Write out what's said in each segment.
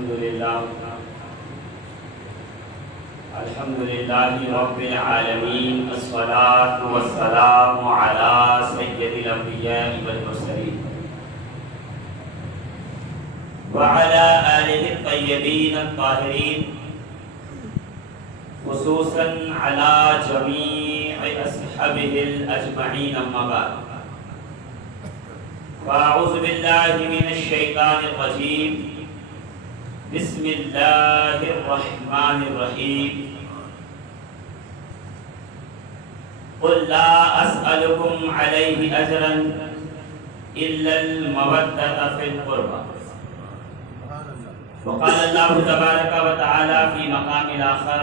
الحمد لله رب العالمين، الصلاة والسلام على سيد الأنبياء والمرسلين وعلى آله الطيبين الطاهرين، خصوصا على جميع أصحابه الأجمعين، أما بعد، فأعوذ بالله من الشيطان الرجيم، بسم الله الرحمن الرحيم، قل لا أسألكم عليه أجرا إلا المودة في القربى. وقال الله تبارك وتعالى في مقام آخر: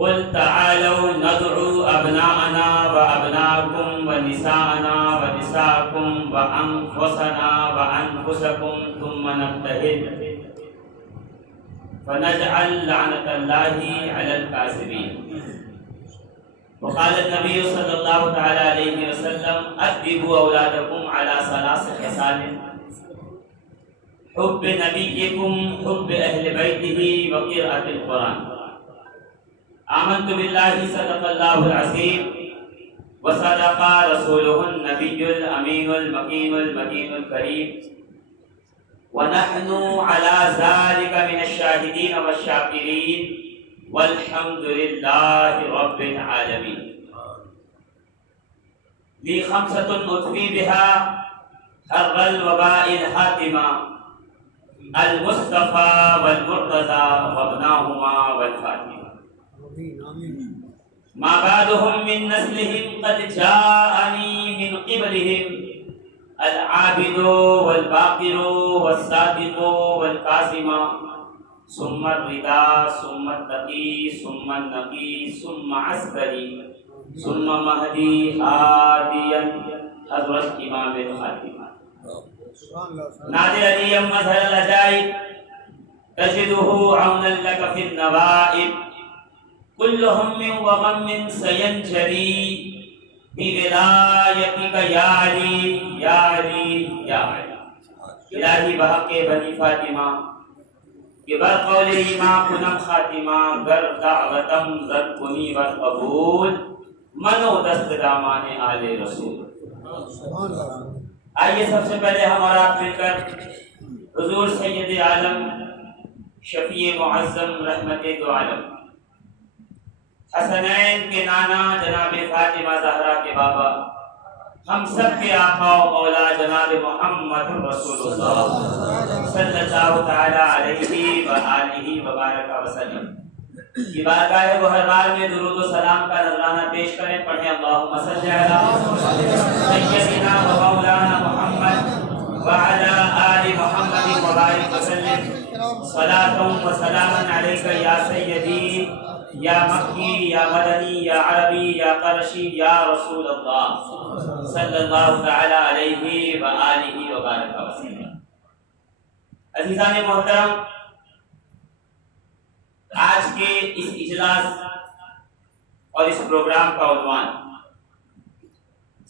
قل تعالوا ندعو أبناءنا وأبناءكم ونساءنا ونساءكم وأنفسنا وأنفسكم ثم نبتهل فنجعل لعنة الله على الكاذبين. وقال النبي صلى الله تعالى عليه وسلم: أدبوا أولادكم على ثلاث خصال: حب نبيكم، حب أهل بيته، وقراءة القرآن. آمنت بالله صدق الله العظيم وصدق رسوله النبي الأمين المكين المتين الكريم، ونحن على ذلك من الشاهدين والشاكرين، والحمد لله رب العالمين. لي خمسة أطفي بها حر الوباء الحاتمة: المصطفى والمرتضى وابناهما والفاطمة. ما بعدهم من نسلهم قد جاءني من قبلهم العابد والباقر والصادق والقاسم، ثم الرضا ثم التقي ثم النقي ثم عسكري ثم مهدي هاديا حضرت امام الخاتمہ. نادر علی مظہر العجائب تجده عونا لك في النوائب، كل هم وغم سينجلي بولایتک یا علی یا علی یا علی. الہی بحق بنی فاطمہ کہ بر قول ایما کنم خاتمہ، گر دعوتم زد کنی بر قبول، منو دست دامان آل رسول. آئیے سب سے پہلے ہم اور آپ مل کر حضور سید عالم شفیع معظم رحمت دو عالم حسنین کے نانا جناب فاطمہ زہرا کے بابا، ہم سب کے آقا و مولا جناب محمد رسول اللہ صلی اللہ تعالی علیہ وآلہ وبارک وسلم کی بارگاہ محرار میں درود و سلام کا نذرانہ پیش کریں. پڑھیں اللہم صلی علی سیدنا و مولانا محمد وعلی آل محمد وبارک وسلم. صلاۃ و سلام علیک یا سیدی یا مکی یا مدنی یا عربی یا قرشی یا رسول اللہ صلی اللہ تعالی علیہ وآلہ وبارک وسلم. عزیزان محترم، آج کے اس اجلاس اور اس پروگرام کا عنوان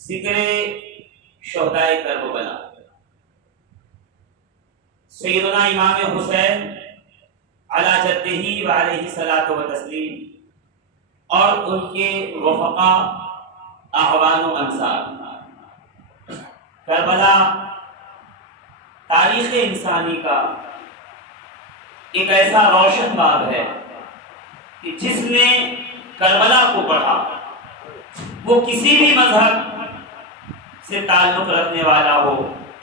ذکر شہدائے کربلا. سیدنا امام حسین علی جدہ و علیہ الصلاۃ و تسلیم اور ان کے رفقا اعوان و انصار. کربلا تاریخ انسانی کا ایک ایسا روشن باب ہے کہ جس نے کربلا کو پڑھا وہ کسی بھی مذہب سے تعلق رکھنے والا ہو،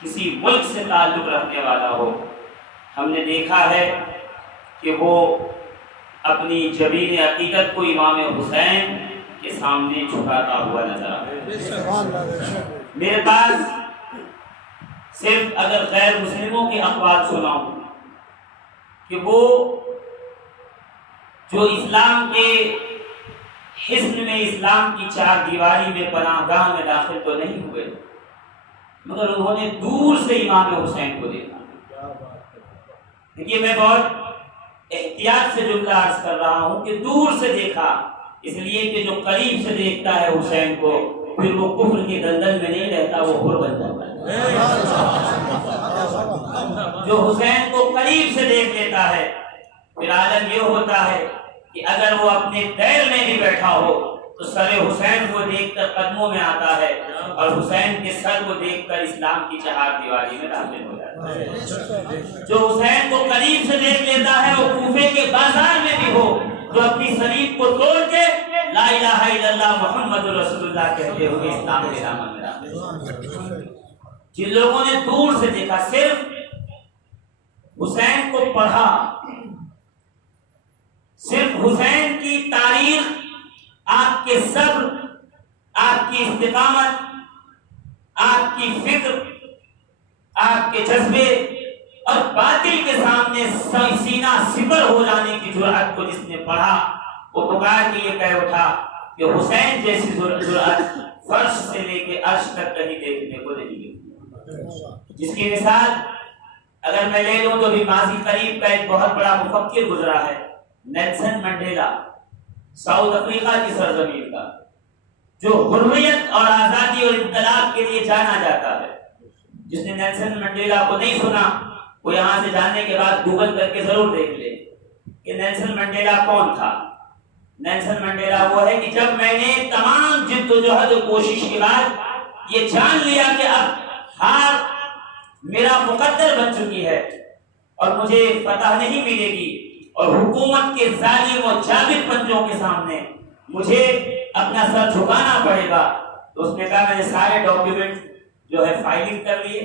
کسی ملک سے تعلق رکھنے والا ہو، ہم نے دیکھا ہے کہ وہ اپنی جبین عقیدت کو امام حسین کے سامنے جھکاتا ہوا نظر آتا ہے. میرے پاس صرف اگر غیر مسلموں کے اقوال سناؤں کہ وہ جو اسلام کے حصن میں، اسلام کی چار دیواری میں، پناہ گاہ میں داخل تو نہیں ہوئے، مگر انہوں نے دور سے امام حسین کو دیکھا. دیکھیے، میں بہت احتیاط سے جملہ عرض کر رہا ہوں کہ دور سے دیکھا، اس لیے کہ جو قریب سے دیکھتا ہے حسین کو پھر وہ کفر کے دلدل میں نہیں رہتا، وہ حر بن جاتا ہے۔ جو حسین کو قریب سے دیکھ لیتا ہے پھر عالم یہ ہوتا ہے کہ اگر وہ اپنے دیر میں بھی بیٹھا ہو تو سر حسین کو دیکھ کر قدموں میں آتا ہے اور حسین کے سر کو دیکھ کر اسلام کی چہار دیواری میں داخل ہو جاتا ہے۔ جو حسین کو قریب سے دیکھ لیتا ہے وہ کوفے کے بازار میں بھی ہو تو اپنی صلیب کو توڑ کے لا الہ الا اللہ محمد رسول اللہ کہتے ہوئے اسلام کے دامن میں داخل ہو۔ جن لوگوں نے دور سے دیکھا، صرف حسین کو پڑھا، صرف حسین کی تاریخ، آپ کے صبر، آپ کی استقامت، آپ کی فکر، آپ کے جذبے اور باطل کے سامنے سینہ سپر ہو جانے کی جرأت کو جس نے پڑھا وہ پکار کے یہ کہہ اٹھا کہ حسین جیسی جرأت فرش سے لے کے عرش تک کہیں دیکھنے کو نہیں ملی۔ جس کی مثال اگر میں لے لوں تو بھی ماضی قریب کا ایک بہت بڑا مفکر گزرا ہے، نیلسن منڈیلا، ساؤتھ افریقہ کی سرزمین کا، جو حریت اور آزادی اور انقلاب کے لیے جانا جاتا ہے۔ جس نے نیلسن منڈیلا کو نہیں سنا وہ یہاں سے جانے کے بعد گوگل کر کے ضرور دیکھ لے کہ نیلسن منڈیلا کون تھا۔ نیلسن منڈیلا وہ ہے کہ جب میں نے تمام جد و جہد و کوشش کے بعد یہ جان لیا کہ اب ہار میرا مقدر بن چکی ہے اور مجھے فتح نہیں ملے گی اور حکومت کے ظالم و جابر پنجوں کے سامنے مجھے اپنا سر جھکانا پڑے گا، تو اس نے کہا میں نے سارے ڈاکیومنٹ جو ہے فائلنگ کر لیے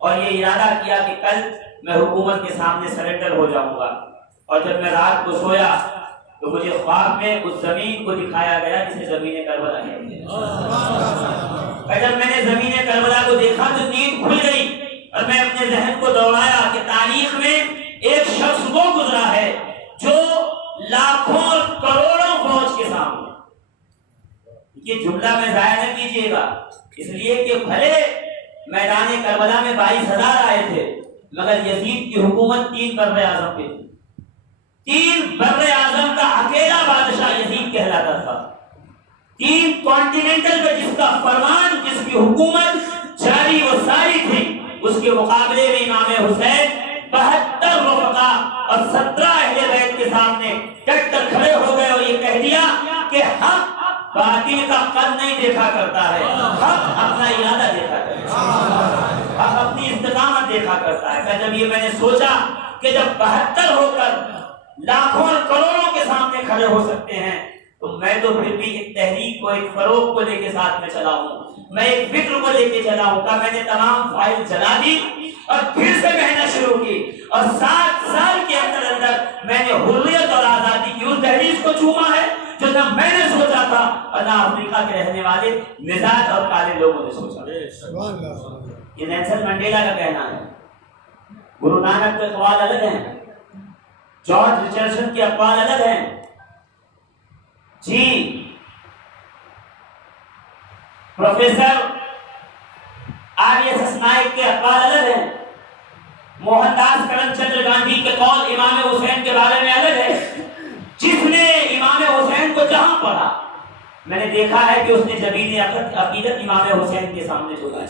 اور یہ ارادہ کیا کہ کل میں حکومت کے سامنے سرنڈر ہو جاؤں گا۔ اور جب میں رات کو سویا تو مجھے خواب میں اس زمین کو دکھایا گیا جسے زمین کربلا کہتے ہیں۔ اور جب میں نے زمین کربلا کو دیکھا تو نیند کھل گئی اور میں اپنے ذہن کو دوڑایا کہ تاریخ میں ایک شخص وہ گزرا ہے جو لاکھوں اور کروڑوں فوج کے سامنے، یہ جملہ میں ضائع نہ کیجیے گا، اس لیے کہ بھلے میدان کربلا میں 22,000 آئے تھے مگر یزید کی حکومت 3 بر اعظم پہ تھی۔ 3 بر اعظم کا اکیلا بادشاہ یزید کہلاتا تھا۔ 3 کانٹیننٹل میں جس کا فرمان، جس کی حکومت جاری و ساری تھی، اس کے مقابلے میں امام حسین 72 رفقا اور 17 اہل بیت کے سامنے ڈٹ کر کھڑے ہو گئے اور یہ کہہ دیا کہ حق باطل کا قد نہیں دیکھا کرتا ہے، حق اپنا ارادہ دیکھا کرتا ہے، حق اپنی استقامت دیکھا کرتا ہے۔ جب یہ میں نے سوچا کہ جب 72 ہو کر لاکھوں اور کروڑوں کے سامنے کھڑے ہو سکتے ہیں تو میں تو پھر بھی ایک تحریک کو، ایک فروغ کو لے کے ساتھ میں چلا ہوں، میں ایک فکر کو لے کے چلا ہوں۔ کہ میں نے تمام فائل جلا دی اور پھر سے محنت شروع کی اور 7 سال کے اندر اندر میں نے حریت اور آزادی کی اس دہلیز کو چوما ہے جو نہ میں نے سوچا تھا اور نہ افریقہ کے رہنے والے مزاج اور کالے لوگوں نے سوچا۔ یہ نیلسن منڈیلا کا کہنا ہے۔ گرو نانک کے اقوال الگ ہیں، جارج ریچرڈسن کے اقوال الگ ہیں جی، پروفیسر RSS نائک کے اقوال الگ ہیں، موہن داس کرم چندر گاندھی کے قول امام حسین کے بارے میں الگ ہے۔ جس نے امام حسین کو جہاں پڑھا میں نے دیکھا ہے کہ اس نے جبین عقیدت امام حسین کے سامنے جھکائی۔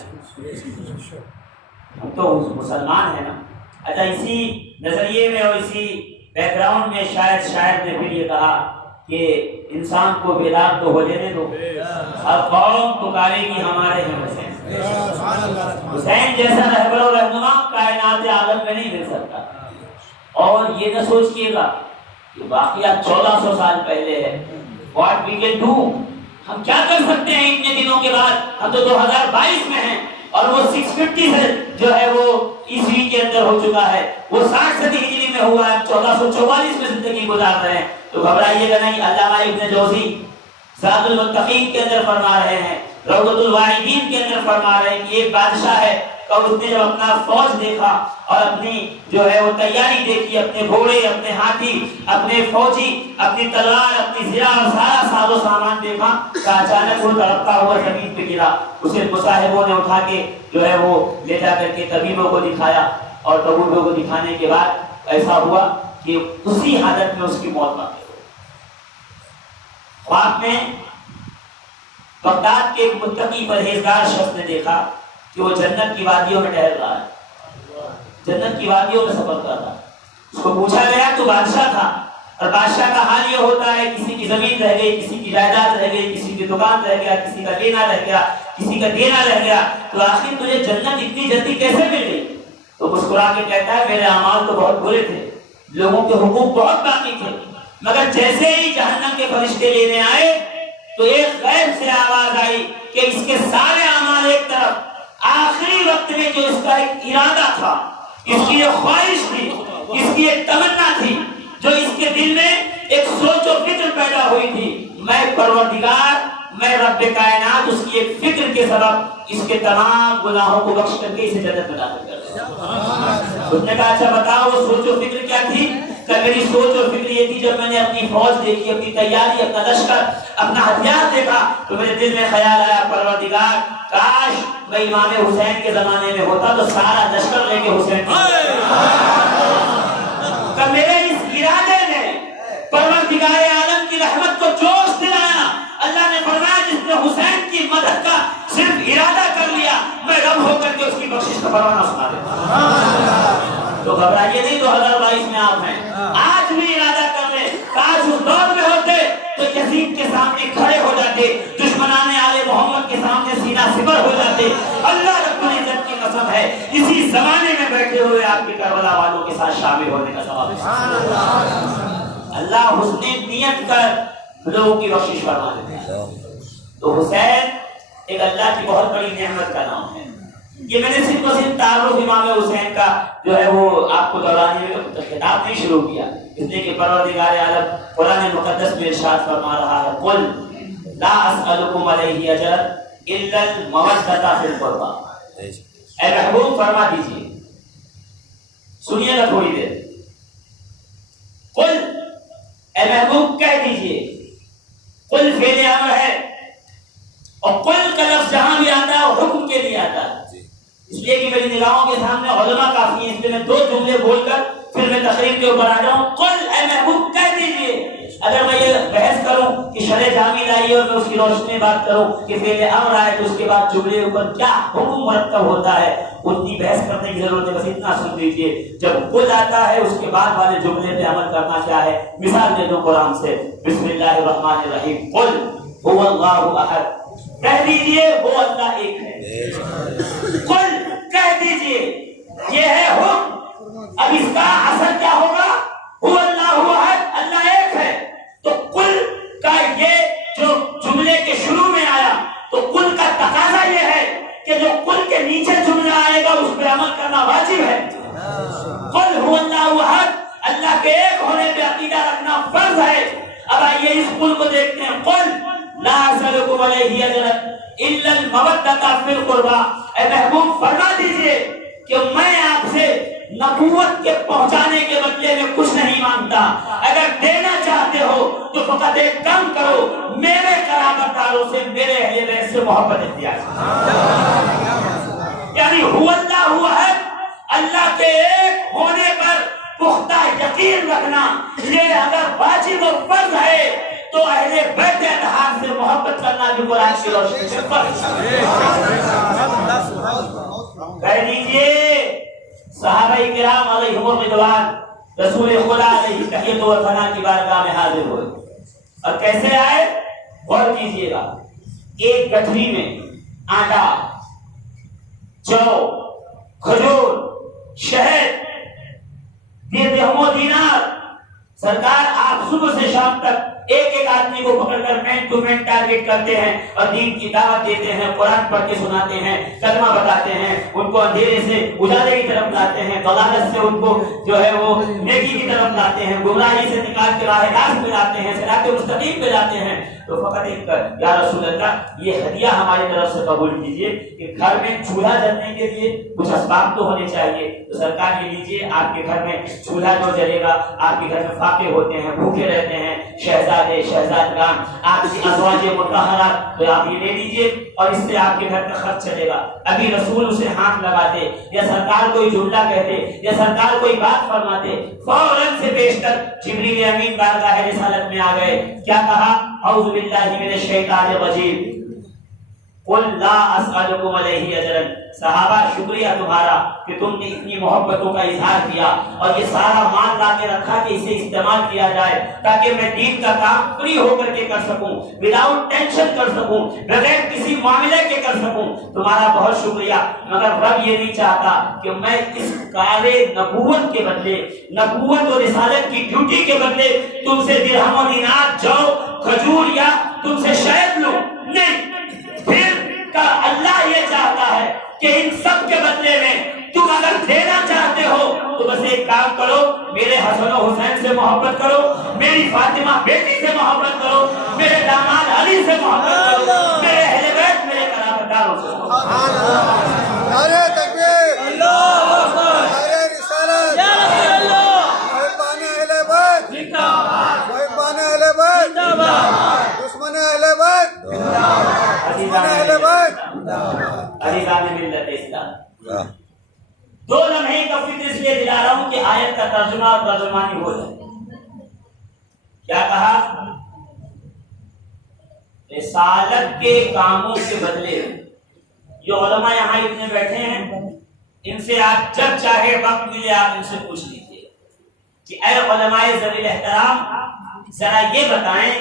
ہم تو مسلمان ہیں نا۔ اچھا، اسی نظریے میں اور اسی بیک گراؤنڈ میں شاید شاعر نے پھر یہ کہا کہ انسان کو بیدار تو ہو لینے دو، اب قوم پکارے گی ہمارے ہیں حسین۔ حسین جیسا رہبر و رہنما کائنات عالم میں نہیں مل سکتا۔ اور یہ نہ سوچئے گا کہ واقعہ 1400 سال پہلے ہے، واٹ وی کین ڈو، ہم کیا کر سکتے ہیں اتنے دنوں کے بعد؟ ہم تو 2022 میں ہیں اور وہ 650 سے جو ہے وہ عیسوی کے اندر ہو چکا ہے، وہ 60 صدی ہجری میں ہوا ہے، 1444 میں زندگی گزار رہے ہیں۔ تو گھبرائیے گا نہیں، علامہ ابن جوزی زاد المتقین کے اندر فرما رہے ہیں، روضۃ الواعدین کے اندر فرما رہے ہیں کہ ایک بادشاہ ہے اور اس نے جب اپنا فوج دیکھا اور اپنی جو ہے وہ تیاری دیکھی، اپنے گھوڑے، اپنے ہاتھی، اپنے فوجی، اپنی تلوار، اپنی زرہ اور سارا ساز و سامان دیکھا کہ اچانک وہ تڑپتا ہوا زمین پہ گرا۔ اسے مصاحبوں نے اٹھا کے جو ہے وہ لے جا کر کے طبیبوں کو دکھایا اور طبیبوں کو دکھانے کے بعد ایسا ہوا کہ اسی حالت میں اس کی موت نہ ہوئی۔ خواب میں بغداد کے ایک متقی پرہیزگار شخص نے دیکھا کہ وہ جنت کی وادیوں میں ٹہل رہا ہے، جنت کی وادیوں میں سفر کر رہا ہے۔ اس کو پوچھا گیا تو بادشاہ تھا، اور بادشاہ کا حال یہ ہوتا ہے کسی کی زمین رہ گئی، کسی کی جائیداد رہ گئی، کسی کی دکان رہ گیا، کسی کا لینا رہ گیا، کسی کا دینا رہ گیا، تو آخر تجھے جنت اتنی جلدی کیسے مل گئی؟ تو مسکرا کے کہتا ہے میرے اعمال تو بہت برے تھے، لوگوں کے حقوق بہت باقی تھے، مگر جیسے ہی جہنم کے فرشتے لینے آئے تو ایک غیب سے آواز آئی کہ اس کے سارے اعمال ایک طرف، آخری وقت میں جو اس کا ایک ارادہ تھا، اس کی ایک خواہش تھی، اس کی ایک تمنا تھی، جو اس کے دل میں ایک سوچ و فکر پیدا ہوئی تھی، میں پروردگار، میں رب کائنات، اس کی ایک فکر کے سبب اس کے تمام گناہوں کو بخش کر کے اسے جنت میں داخل کر دیا۔ اس نے کہا اچھا بتاؤ وہ سوچ و فکر کیا تھی؟ کہ میری سوچ اور فکر یہ تھی جب میں نے اپنی فوج دیکھی، اپنی تیاری، اپنا لشکر، اپنا ہتھیار دیکھا تو میرے دل میں خیال آیا پروردگار کاش میں امام حسین کے زمانے میں ہوتا تو سارا لشکر لے کے حسین کہ میرے اس ارادے نے پروردگار عالم کی رحمت کو جوش دلایا۔ اللہ نے فرمایا جس نے حسین کی مدد کا صرف ارادہ کر لیا میں رب ہو کر کے اس کی بخشش کا پروانہ سنا دیتا۔ تو گھبرائیے نہیں، 2022 میں آپ ہیں، آج بھی ارادہ کر لیں، کاش اس دور میں ہوتے تو یزید کے سامنے کھڑے ہو جاتے، دشمنان آل محمد کے سامنے سینہ سپر ہو جاتے۔ اللہ رب العزت کی قسم ہے اسی زمانے میں بیٹھے ہوئے آپ کے کربلا والوں کے ساتھ شامل ہونے کا ثواب ہے۔ اللہ حسن نیت کر لوگوں کی بخشش فرما دیتے ہیں۔ تو حسین ایک اللہ کی بہت بڑی نعمت کا نام ہے۔ یہ میں نے صرف اور صرف تعارف امام حسین کا جو ہے وہ آپ کو دورانی میں خطاب نہیں شروع کیا، اس لیے کہ پروردگار عالم قرآن مقدس میں ارشاد فرما رہا ہے قل لا اسألکم علیہ اجرا الا المودۃ فی القربى۔ اے محبوب فرما دیجیے، سنیے گا تھوڑی دیر، قل اے محبوب کہہ دیجیے، قل فعل امر ہے اور قل کا لفظ جہاں بھی آتا ہے وہ حکم کے لیے آتا ہے، اس لیے کہ میری نگاہوں کے سامنے علماء کافی ہیں، اس لیے میں دو جملے بول کر پھر میں تقریر کے اوپر آ جاؤں۔ قل اے محبوب کہہ دیجیے، اگر میں یہ بحث کروں کہ شرع جامع لائیے اور میں اس کی روشنی میں بات کروں کہ فعل امر آئے تو اس کے بعد جملے اوپر کیا حکم مرتب ہوتا ہے، اتنی بحث کرنے کی ضرورت ہے، بس اتنا سن لیجیے، جب قل آتا ہے اس کے بعد والے جملے پہ عمل کرنا کیا ہے۔ مثال دے دو قرآن سے، بسم اللہ الرحمن الرحیم، قل هو اللہ احد، کہہ دیجیے وہ اللہ ایک ہے۔ قل کہہ دیجیے، یہ ہے حکم، اب اس کا اثر کیا ہوگا؟ هو اللہ احد، اللہ ایک ہے۔ تو قل کا یہ جو جملے کے شروع میں آیا تو قل کا تقاضا یہ ہے کہ جو قل کے نیچے جملہ آئے گا اس پہ عمل کرنا واجب ہے۔ قل هو اللہ احد، اللہ کے ایک ہونے پہ عقیدہ رکھنا فرض ہے۔ اب آئیے اس قل کو دیکھتے ہیں، قل لا اسألکم علیہ اجرا الا المودۃ فی القربى، اے محبوب فرما دیجئے کہ میں آپ سے نبوت کے پہنچانے کے بدلے میں کچھ نہیں مانگتا، اگر دینا چاہتے ہو تو فقط ایک کام کرو، میرے قرابت داروں سے، میرے اہل بیت سے محبت اختیار کرو۔ یعنی هو اللہ احد، اللہ کے ایک ہونے پر پختہ یقین رکھنا، یہ اگر واجب و فرض ہے تو اہل بیت اطہار سے محبت کرنا بھی قرآن کی روشنی سے فرض ہے۔ کہہ دیجئے صحابہ کرام علیہم الرضوان رسول خدا علیہ تحیت و ثنا کی بارگاہ میں حاضر ہوئے، اور کیسے آئے غور کیجئے گا، ایک گٹھری میں آٹا، جو، کھجور، شہد، درہم و دینار، سرکار آپ صبح سے شام تک ایک ایک آدمی کو پکڑ کر مین ٹو مین ٹارگیٹ کرتے ہیں اور دین کی دعوت دیتے ہیں، قرآن پڑھ کے سناتے ہیں، کلمہ بتاتے ہیں، ان کو اندھیرے سے اجالے کی طرف لاتے ہیں، ضلالت سے ان کو جو ہے وہ نیکی کی طرف لاتے ہیں، گمراہی سے نکال کے راہ راست پہ لاتے ہیں، صراط مستقیم پہ لاتے ہیں۔ تو فقط ایک یا رسول اللہ یہ ہدیہ ہماری طرف سے قبول کیجیے کہ گھر میں چولہا جلنے کے لیے کچھ اسباب تو ہونے چاہیے، تو سرکار یہ لیجیے، آپ کے گھر میں چولہا جو جلے گا، آپ کے گھر میں فاقے ہوتے ہیں، بھوکے رہتے ہیں، شہزادے شہزادگان، آپ کی ازواج مطہرات، تو آپ یہ لے لیجیے اور اس سے آپ کے گھر کا خرچ چلے گا۔ ابھی رسول اسے ہاتھ لگاتے یا سرکار کوئی جملہ کہتے یا سرکار کوئی بات فرماتے، فوراً سے پیش کر جبریل امین بارگاہ رسالت میں آ گئے، کیا کہا؟ اعوذ باللہ من الشیطان الرجیم، قل لا اسألکم علیہ اجرا، صحابہ شکریہ تمہارا کہ تم نے اتنی محبتوں کا اظہار کیا اور یہ سارا مال لا کے رکھا کہ اسے استعمال کیا جائے تاکہ میں دین کا کام فری ہو کر کے کر سکوں، وداؤٹ ٹینشن کر سکوں، بغیر کسی معاملے کے کر سکوں، تمہارا بہت شکریہ، مگر رب یہ نہیں چاہتا کہ میں اس کارے نبوت کے بدلے، نبوت اور رسالت کی ڈیوٹی کے بدلے تم سے درہم و دینار، جو، کھجور یا تم سے شہد لوں، نہیں، پھر اللہ یہ چاہتا ہے کہ ان سب کے بدلے میں تم اگر دینا چاہتے ہو تو بس ایک کام کرو، میرے حسن و حسین سے محبت کرو، میری فاطمہ بیٹی سے محبت کرو، میرے داماد علی سے محبت کرو، میرے اہل بیت، میرے قرابت داروں سے محبت کرو۔ نعرہ تکبیر، اللہ اکبر، نعرہ رسالت، یا رسول اللہ، محبان اہل بیت زندہ باد، محبان اہل بیت زندہ باد، دشمن اہل بیت زندہ باد، دشمن اہل بیت زندہ باد، عزیزان ملت اسلام، دو لمحے کا فکر اس لیے دلا رہا ہوں کہ آیت کا ترجمہ اور ترجمانی ہو جائے۔ کیا کہا؟ رسالت کے کاموں کے بدلے جو علماء یہاں اتنے بیٹھے ہیں، ان سے آپ جب چاہے وقت ملے آپ ان سے پوچھ لیجیے کہ اے علماء ذوی الاحترام، ذرا یہ بتائیں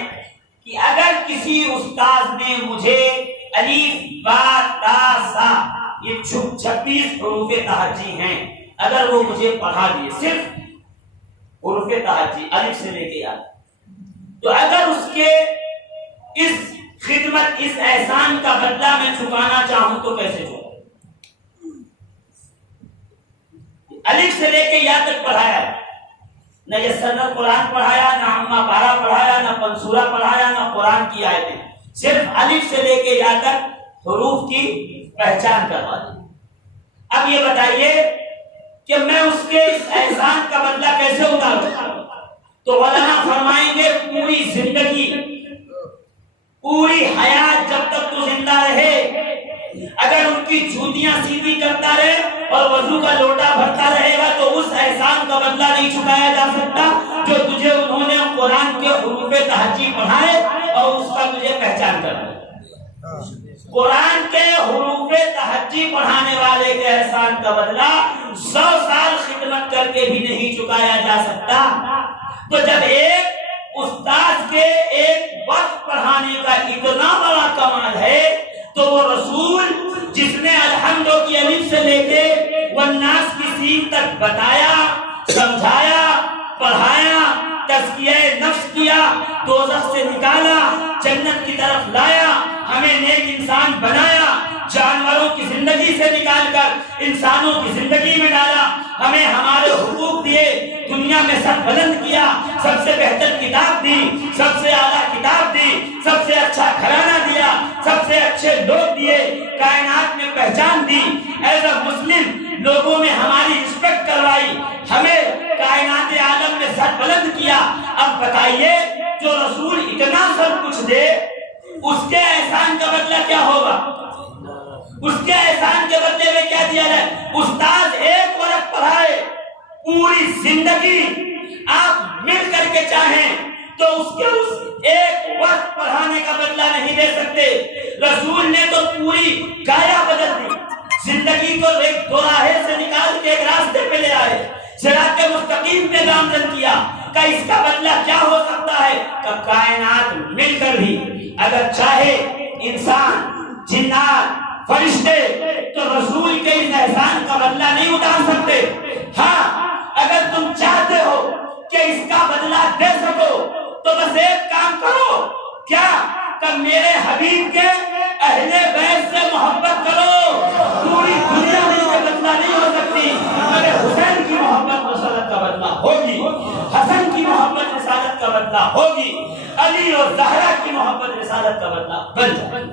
کہ اگر کسی استاذ نے مجھے الف با تا سا یہ 26 حروف تہجی ہیں، اگر وہ مجھے پڑھا دیے، صرف حروف تہجی الف سے لے کے یاد، تو اگر اس کے اس خدمت، اس احسان کا بدلہ میں چکانا چاہوں تو کیسے چکاؤں؟ الف سے لے کے یا تک پڑھایا، نہ یہ سند قرآن پڑھایا، نہ عامہ پارا پڑھایا، نہ پنسورہ پڑھایا، نہ قرآن کی آیتیں، صرف الف سے لے کے یا تک حروف کی پہچان کروا دی۔ اب یہ بتائیے کہ میں اس کے اس احسان کا بدلہ کیسے اتاروں؟ تو علماء فرمائیں گے پوری زندگی، پوری حیات جب تک تو زندہ رہے، اگر ان کی جوتیاں سیدھی کرتا رہے اور وضو کا لوٹا بھرتا رہے گا تو اس احسان کا بدلہ نہیں چکایا جا سکتا جو تجھے انہوں نے قرآن کے حروف تہجی پڑھائے اور اس کا تجھے پہچان کرنا۔ قرآن کے حروف تہجی پڑھانے والے کے احسان کا بدلہ 100 سال خدمت کر کے بھی نہیں چکایا جا سکتا۔ تو جب ایک استاذ کے ایک وقت پڑھانے کا اتنا بڑا کمال ہے تو وہ رسول جس نے الحمد کی الف سے لے کے والناس کی سین تک بتایا، سمجھایا، پڑھایا، تزکیہ نفس کیا، دوزخ سے نکالا، جنت کی طرف لایا، ہمیں نیک انسان بنایا، جانوروں کی زندگی سے نکال کر انسانوں کی زندگی میں ڈالا، ہمیں ہمارے حقوق دیے، دنیا میں سر بلند کیا، سب سے بہتر کتاب دی، سب سے اعلیٰ کتاب دی، سب سے اچھا گھرانہ دیا، سب سے اچھے لوگ دیے، کائنات میں پہچان دی، ایز اے مسلم لوگوں میں ہماری رسپیکٹ کروائی، ہمیں کائنات عالم میں سر بلند کیا۔ اب بتائیے جو رسول اتنا سب کچھ دے اس کے احسان کا بدلہ کیا ہوگا؟ اس کے احسان کے بدلے میں کیا دیا جائے؟ استاد ایک ورق پڑھائے، پوری زندگی آپ مل کر کے چاہیں تو اس کے اس ایک وقت پڑھانے کا بدلہ نہیں دے سکتے۔ رسول نے تو پوری کایا بدل دی، زندگی کو ایک دوراہے سے نکال کے ایک راستے پہ لے آئے، صراط مستقیم پہ گامزن کیا۔ کہ اس کا بدلہ کیا ہو سکتا ہے؟ کہ کائنات مل کر بھی اگر چاہے انسان، جنات، فرشتے تو رسول کے اس احسان کا بدلہ نہیں اتار سکتے۔ ہاں اگر تم چاہتے ہو کہ اس کا بدلہ دے سکو تو بس ایک کام کرو، کیا؟ کہ میرے حبیب کے اہل بیت سے محبت کرو۔ پوری دنیا میں اس کا بدلہ نہیں ہو سکتی مگر حسین کی محبت رسالت کا بدلہ ہوگی، حسن کی محبت رسالت کا بدلہ ہوگی، علی اور زہرا کی محبت رسالت کا بدلہ بن جائے۔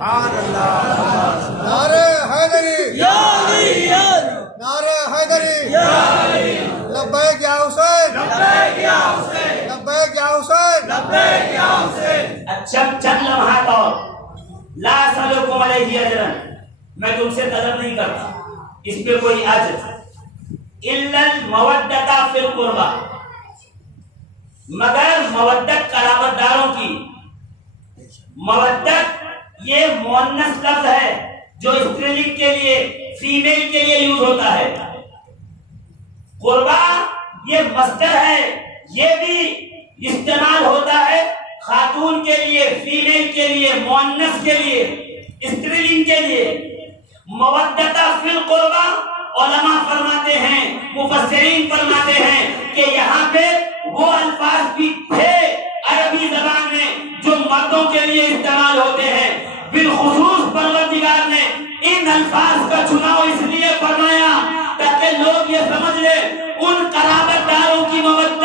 نعرہ حیدری، یا علی، یا علی، نعرہ حیدری، یا علی، لبیک یا حسین، لبیک یا حسین، لبیک یا حسین، لبیک یا حسین۔ چند لمحات اور لا اسألکم علیہ اجرا، میں تم سے طلب نہیں کرتا اس پہ کوئی اجر، الا المودۃ فی القربہ، مگر مودت قرابت داروں کی، مودت یہ مؤنث لفظ ہے جو استریلنگ کے لیے فیمیل کے لیے یوز ہوتا ہے. قربا یہ مصدر ہے، یہ بھی استعمال ہوتا ہے خاتون کے لیے، فیمیل کے لیے، مؤنث کے لیے، استریلنگ کے لیے. مودتا فی القربا، علماء فرماتے ہیں، مفسرین فرماتے ہیں کہ یہاں پہ وہ الفاظ بھی تھے عربی زبان میں جو مردوں کے لیے استعمال ہوتے ہیں. بالخصوص پروردگار نے ان الفاظ کا چناؤ اس لیے فرمایا تاکہ لوگ یہ سمجھ لیں ان قرابت داروں کی مودت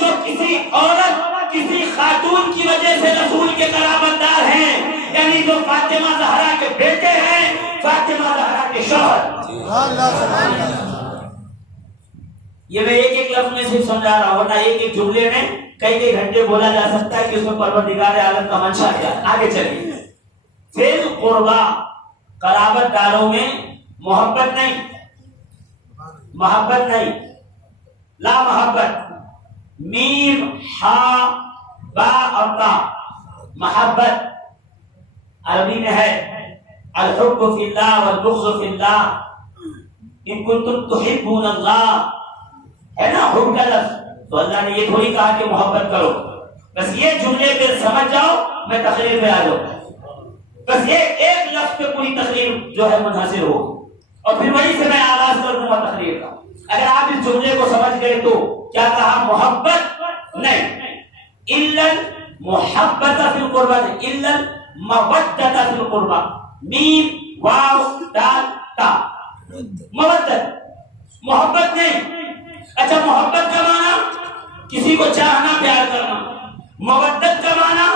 جو کسی عورت، کسی خاتون کی وجہ سے رسول کے قرابت دار ہیں، یعنی جو فاطمہ زہرا کے بیٹے ہیں، فاطمہ زہرا کے شوہر. یہ میں ایک لفظ میں صرف سمجھا رہا ہوں، ورنہ ایک جملے میں کئی گھنٹے بولا جا سکتا ہے کہ اس میں پروردگار عالم کا منشا کیا ہے. آگے چلیے. فی القربا، قرابت داروں میں محبت نہیں، محبت نہیں، لا محبت. میم ہا با اور تا، محبت عربی میں ہے الحب فی اللہ والبغض فی اللہ ان کنتم تحبون اللہ، ہے نا حب کا لفظ. تو اللہ نے یہ تھوڑی کہا کہ محبت کرو. بس یہ جملے پہ سمجھ جاؤ، میں تقریر پہ آ جاؤں. بس یہ ایک لفظ پہ پوری تقریر جو ہے منحصر ہو، اور پھر وہی سے میں آغاز کر دوں گا تقریر کا. اگر آپ اس جملے کو سمجھ گئے تو کیا کہا؟ محبت نہیں، الا محبت فی القربہ، الا مودت فی القربہ. میم واو دال تا، مودت، محبت نہیں. اچھا، محبت کا معنی کسی کو چاہنا، پیار کرنا. مودت کا معنی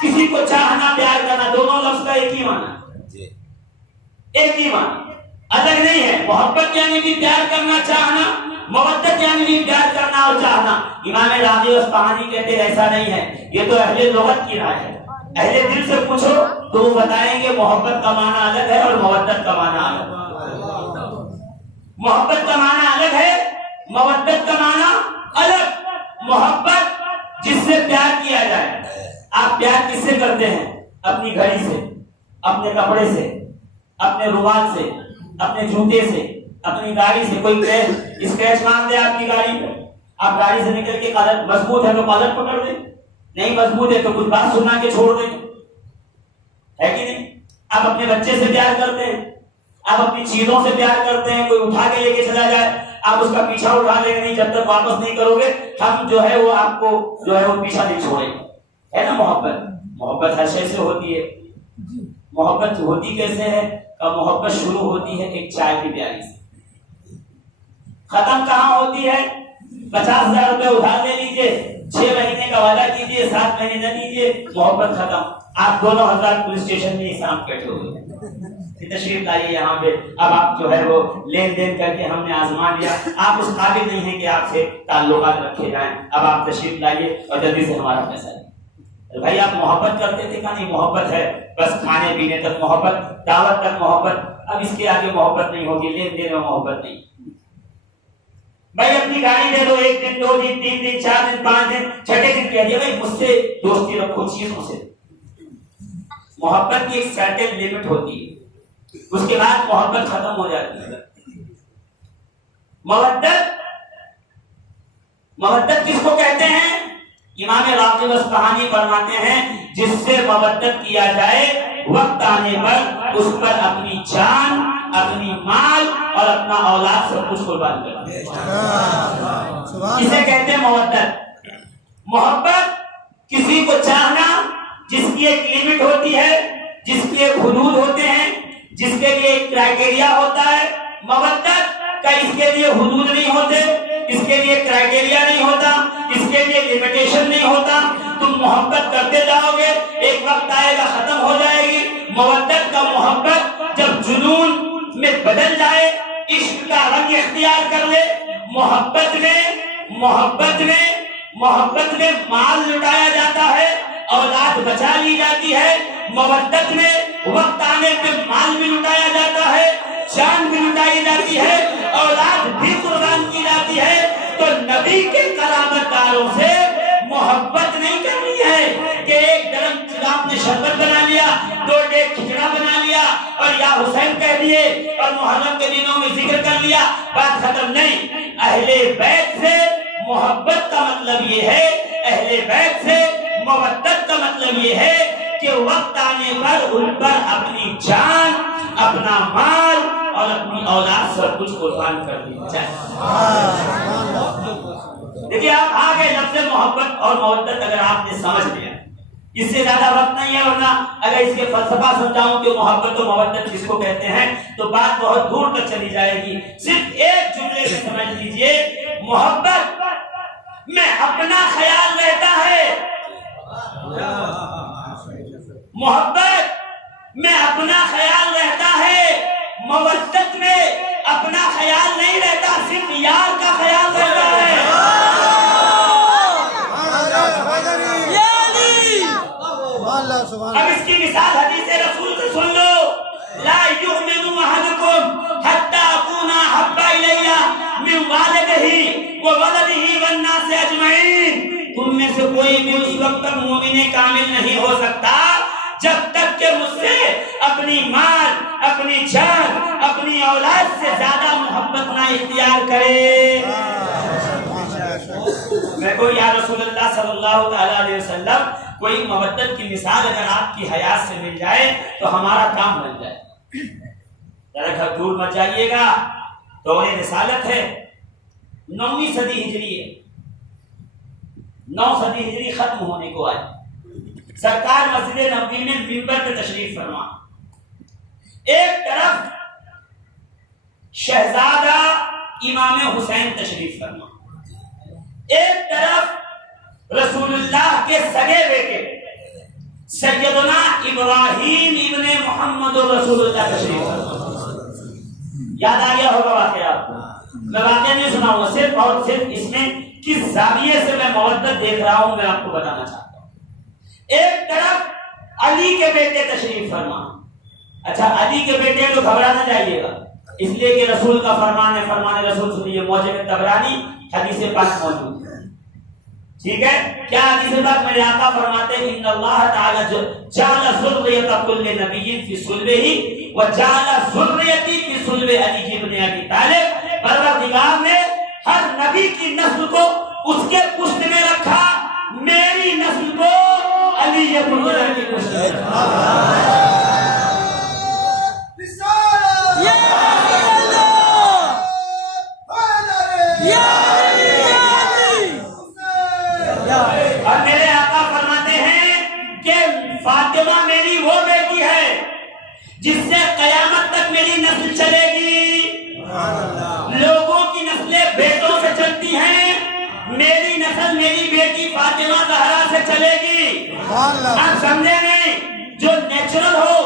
کسی کو چاہنا، پیار کرنا. دونوں لفظ کا ایک ہی معنی، ایک ہی معنی، الگ نہیں ہے. محبت یعنی بھی پیار کرنا، چاہنا. مودت یعنی بھی پیار کرنا اور چاہنا. امام راغب اصفہانی کہتے ہیں ایسا نہیں ہے، یہ تو اہل لغت کی رائے ہے. اہل دل سے پوچھو تو وہ بتائیں گے محبت کا معنی الگ ہے اور مودت کا معنی الگ ہے. محبت کا معنی الگ ہے، مودت کا معنی الگ. محبت جس سے پیار کیا جائے. آپ پیار کس سے کرتے ہیں؟ اپنی گھڑی سے، اپنے کپڑے سے، اپنے رومال سے، اپنے جوتے سے، اپنی گاڑی سے. کوئی اسکریچ مار دے آپ کی گاڑی پہ، آپ گاڑی سے نکل کے قلم مضبوط ہے تو قلم پکڑ دیں، نہیں مضبوط ہے تو کچھ بات سنا کے چھوڑ دیں، ہے کہ نہیں؟ آپ اپنے بچے سے پیار کرتے ہیں، آپ اپنی چیزوں سے پیار کرتے ہیں. کوئی اٹھا کے لے کے چلا جائے، آپ اس کا پیچھا اٹھا لیں گے نہیں، جب تک واپس نہیں کرو گے ہم جو ہے وہ آپ کو جو ہے وہ پیچھا نہیں چھوڑیں گے. ہے نا محبت؟ محبت ہر شے سے ہوتی ہے. محبت ہوتی کیسے ہے؟ محبت شروع ہوتی ہے ایک چائے کی پیالی سے. ختم کہاں ہوتی ہے؟ 50,000 روپے ادھار لے لیجیے، 6 مہینے کا وعدہ کیجیے، 7 مہینے نہ دیجیے، محبت ختم. آپ دونوں حضرات پولیس اسٹیشن میں حساب بیٹھے ہوئے ہیں، تشریف لائیے یہاں پہ. اب آپ جو ہے وہ لین دین کر کے ہم نے آزما لیا، آپ اس قابل نہیں ہیں کہ آپ سے تعلقات رکھے جائیں. اب آپ تشریف لائیے اور جلدی سے ہمارا پیسہ لیں. بھائی آپ محبت کرتے تھے کہ نہیں؟ محبت ہے بس کھانے پینے تک محبت، دعوت تک محبت. اب اس کے آگے محبت نہیں ہوگی، لین دین میں محبت نہیں. بھائی اپنی گاڑی دے دو، 1 دن 2 دن 3 دن 4 دن 5 دن 6 دن کہہ دیا بھائی مجھ سے دوستی رکھو، چیزوں سے. محبت کی ایک سرٹن لمٹ ہوتی ہے، اس کے بعد محبت ختم ہو جاتی ہے. مودت کس کو کہتے ہیں؟ امام راغب اصفہانی فرماتے ہیں جس سے مودت کیا جائے وقت آنے پر اس پر اپنی جان، اپنی مال اور اپنا اولاد سب کچھ قربان کرنا. اسے کہتے ہیں مودت. محبت کسی کو چاہنا جس کی ایک لمٹ ہوتی ہے، جس کے ایک حدود ہوتے ہیں، جس کے لیے ایک کرائٹیریا ہوتا ہے. مودت کا اس کے لیے حدود نہیں ہوتے، اس کے لیے کرائٹیریا نہیں ہوتا، اس کے لیے لمیٹیشن نہیں ہوتا. تم محبت کرتے جاؤ گے، ایک وقت آئے گا ختم ہو جائے گی. مودت کا محبت جب جنون میں بدل جائے، عشق کا رنگ اختیار کر لے، محبت میں مال لٹایا جاتا ہے، اولاد بچا لی جاتی ہے. مودت میں وقت آنے پہ مال بھی لٹایا جاتا ہے، جان بھی لٹائی جاتی ہے، اولاد بھی قربان کی جاتی ہے. تو نبی کے قرابت داروں سے محبت نہیں کرنی ہے کہ ایک درم آپ نے شربت بنا لیا، 2 ڈیگ کھچڑا بنا لیا اور یا حسین کہہ دیے اور محرم کے دنوں میں ذکر کر لیا، بات ختم نہیں۔ اہل بیت سے محبت کا مطلب یہ ہے، اہل بیت سے مودت کا مطلب یہ ہے کہ وقت آنے پر ان پر اپنی جان، اپنا مال اور اپنی اولاد سب کچھ قربان کر دیا جائے۔ دیکھیے آپ آگے لفظ محبت اور مودت اگر آپ نے سمجھ لیا، اس سے زیادہ وقت نہیں ہے، ورنہ اگر اس کے فلسفہ سمجھاؤں کہ محبت و مودت کس کو کہتے ہیں تو بات بہت دور تک چلی جائے گی۔ صرف ایک جملے میں سمجھ لیجئے، محبت میں اپنا خیال رہتا ہے، محبت میں اپنا خیال رہتا ہے، مودت میں اپنا خیال نہیں رہتا، صرف یار کا خیال رہتا ہے۔ اب اس کی مثال حدیث رسول سے سن لو، لا یؤمن احدکم حتی اکون احب الی من والدہ وولدہ والناس اجمعین، تم میں سے کوئی بھی اس وقت تک مومن کامل نہیں ہو سکتا جب تک کہ مجھ سے اپنی مال، اپنی جان، اپنی اولاد سے زیادہ محبت نہ اختیار کرے۔ میں کو یا رسول اللہ صلی اللہ تعالی علیہ وسلم کوئی مودت کی مثال اگر آپ کی حیات سے مل جائے تو ہمارا کام بن جائے۔ ذرا گھر دور مت جائیے گا، دور رسالت ہے، 9ویں صدی ہجری ہے، 9 صدی ہجری ختم ہونے کو آئی۔ سرکار مسجد نبوی میں منبر پہ تشریف فرما، ایک طرف شہزادہ امام حسین تشریف فرما، ایک طرف رسول اللہ کے سگے بیٹے سیدنا ابراہیم ابن محمد رسول اللہ تشریف فرما۔ یاد آ گیا ہوگا واقعہ آپ کو، میں واقعہ نہیں سناؤں گا، صرف اور صرف اس میں کس زاویے سے میں مودت دیکھ رہا ہوں میں آپ کو بتانا چاہتا ہوں۔ ایک طرف علی کے بیٹے تشریف فرما، اچھا علی کے بیٹے تو گھبرا نہ جائیے گا، اس لیے کہ رسول کا فرمان ہے، فرمان رسول سنیے، موجب طبرانی حدیث پاک موجود ہے، ٹھیک ہے؟ کیا حدیث پاک میرے آقا فرماتے ہیں ان اللہ تعالی جعل ذریۃ کل نبی فی صلبہ وجعل ذریتی فی صلب علی ابن ابی طالب، پروردگار نے ہر نبی کی نسل کو اس کے پشت میں رکھا، میری نسل کو علی ابن ابی کی پشت میں رکھا۔ اور میرے آقا فرماتے ہیں کہ فاطمہ میری وہ بیٹی ہے جس سے قیامت تک میری نسل چلے گی، لوگوں کی نسلیں بیٹوں سے چلتی ہیں، میری نسل میری بیٹی فاطمہ زہرا سے چلے گی۔ آپ سمجھے نہیں، جو نیچرل ہو،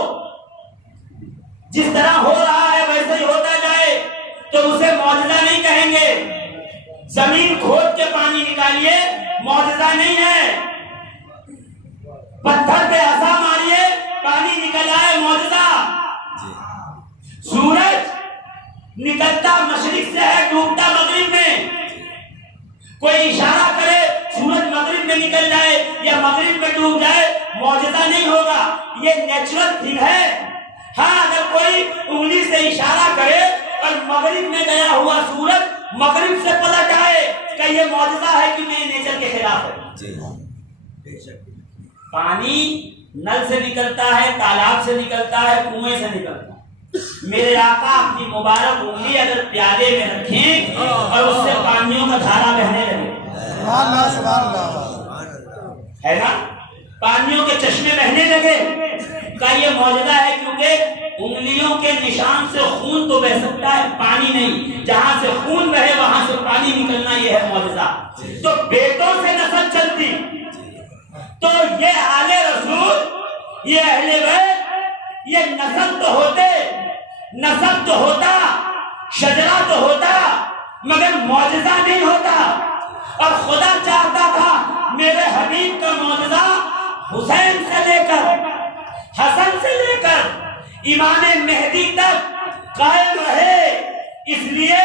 جس طرح ہو رہا ہے ویسے ہی ہوتا جائے تو اسے معجزہ نہیں کہیں گے۔ زمین کھود کے پانی نکالیے معجزہ نہیں ہے، پتھر پہ عصا ماریے پانی نکل آئے معجزہ۔ سورج نکلتا مشرق سے ہے، ڈوبتا مغرب میں، کوئی اشارہ کرے سورج مغرب میں نکل جائے یا مغرب میں ڈوب جائے معجزہ نہیں ہوگا، یہ نیچرل تھنگ ہے۔ ہاں اگر کوئی انگلی سے اشارہ کرے اور مغرب میں گیا ہوا سورج مغرب سے پلٹ آئے کہ یہ معجزہ ہے کہ نہیں، نیچر کے خلاف ہے۔ پانی نل سے نکلتا ہے، تالاب سے نکلتا ہے، کنویں سے نکلتا ہے۔ میرے آقا اپنی مبارک انگلی اگر پیالے میں رکھیں اور اس سے پانیوں کا دھارا بہنے لگے، ہے نا، پانیوں کے چشمے بہنے لگے، کا یہ معجزہ ہے، کیونکہ انگلیوں کے نشان سے خون تو بہ سکتا ہے، پانی نہیں۔ جہاں سے خون بہے وہاں سے پانی نکلنا یہ ہے معجزہ۔ تو بیٹوں سے نسل چلتی تو یہ آل رسول، یہ اہل بیت، یہ نسل تو ہوتے، نسب تو ہوتا، شجرہ تو ہوتا، مگر معجزہ نہیں ہوتا۔ اور خدا چاہتا تھا میرے حبیب کا معجزہ حسین سے لے کر، حسن سے لے کر امام مہدی تک قائم رہے، اس لیے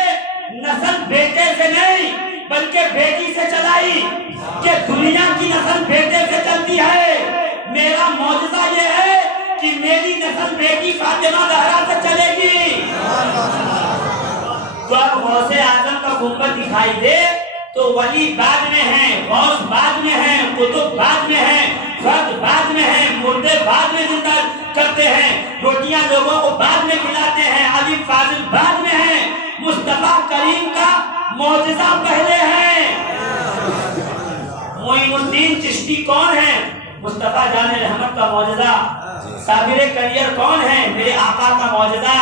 نسل بیٹے سے نہیں بلکہ بیٹی سے چلائی، کہ دنیا کی نسل بیٹے سے چلتی ہے، میرا معجزہ یہ ہے کہ میری نسل بیٹی فاطمہ زہرا سے چلے گی۔ تو اب غوث اعظم کا گنبد دکھائی دے تو ولی بعد میں ہیں، غوث بعد میں ہیں، قطب بعد میں ہیں، فرد بعد میں ہیں، مردے بعد میں زندہ کرتے ہیں، روٹیاں لوگوں کو بعد میں کھلاتے ہیں، علی فاضل بعد میں ہیں، مصطفیٰ کریم کا معجزہ پہلے ہے۔ معین الدین چشتی کون ہے؟ مصطفیٰ جان رحمت کا معجزہ۔ صابر کریر کون ہے؟ میرے آقا کا معجزہ۔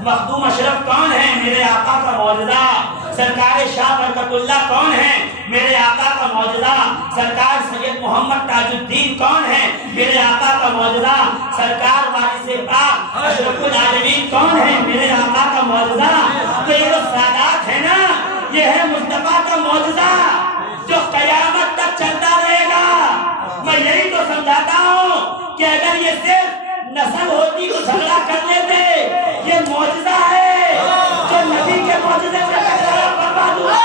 مخدوم اشرف کون ہے؟ میرے آقا کا معجزہ۔ سرکار شاہ برکت اللہ کون ہے؟ میرے آقا کا معجزہ۔ سرکار سید محمد تاج الدین کون ہے؟ میرے آقا کا معجزہ۔ سرکار وارث پاک اشرف العالمین کون ہے؟ میرے آقا کا معجزہ۔ تو یہ جو سادات ہے نا، یہ ہے مصطفیٰ کا معجزہ جو قیامت تک چلتا رہے گا۔ میں یہی تو سمجھاتا ہوں کہ اگر یہ صرف نسل ہوتی تو جھگڑا کر لیتے، یہ معجزہ ہے جو نبی کے معجزے سے ٹکرایا برباد ہوا۔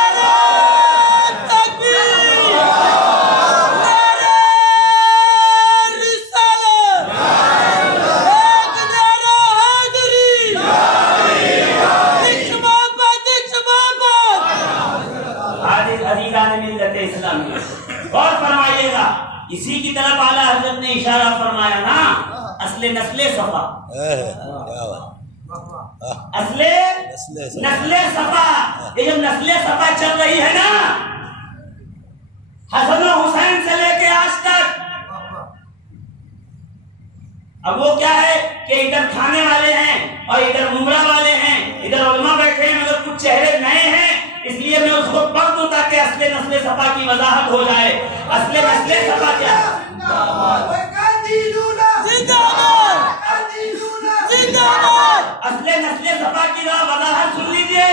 عزیزان ملت اسلامی، غور فرمائیے گا، اسی کی طرف اعلیٰ حضرت نے اشارہ فرمایا نا، اصل نسل صفا، اصل نسل صفا، یہ جو نسل صفا چل رہی ہے نا، حسن و حسین سے لے کے آج تک، اب وہ کیا ہے کہ ادھر کھانے والے ہیں اور ادھر ممرہ والے ہیں، ادھر علماء بیٹھے ہیں مگر کچھ چہرے نئے ہیں، اس لیے میں اس کو پڑھ دوں تاکہ اصل نسل صفا کی وضاحت ہو جائے۔ اصل نسل صفا کیا ہے؟ اصل نسل صفا کی وضاحت سن لیجئے،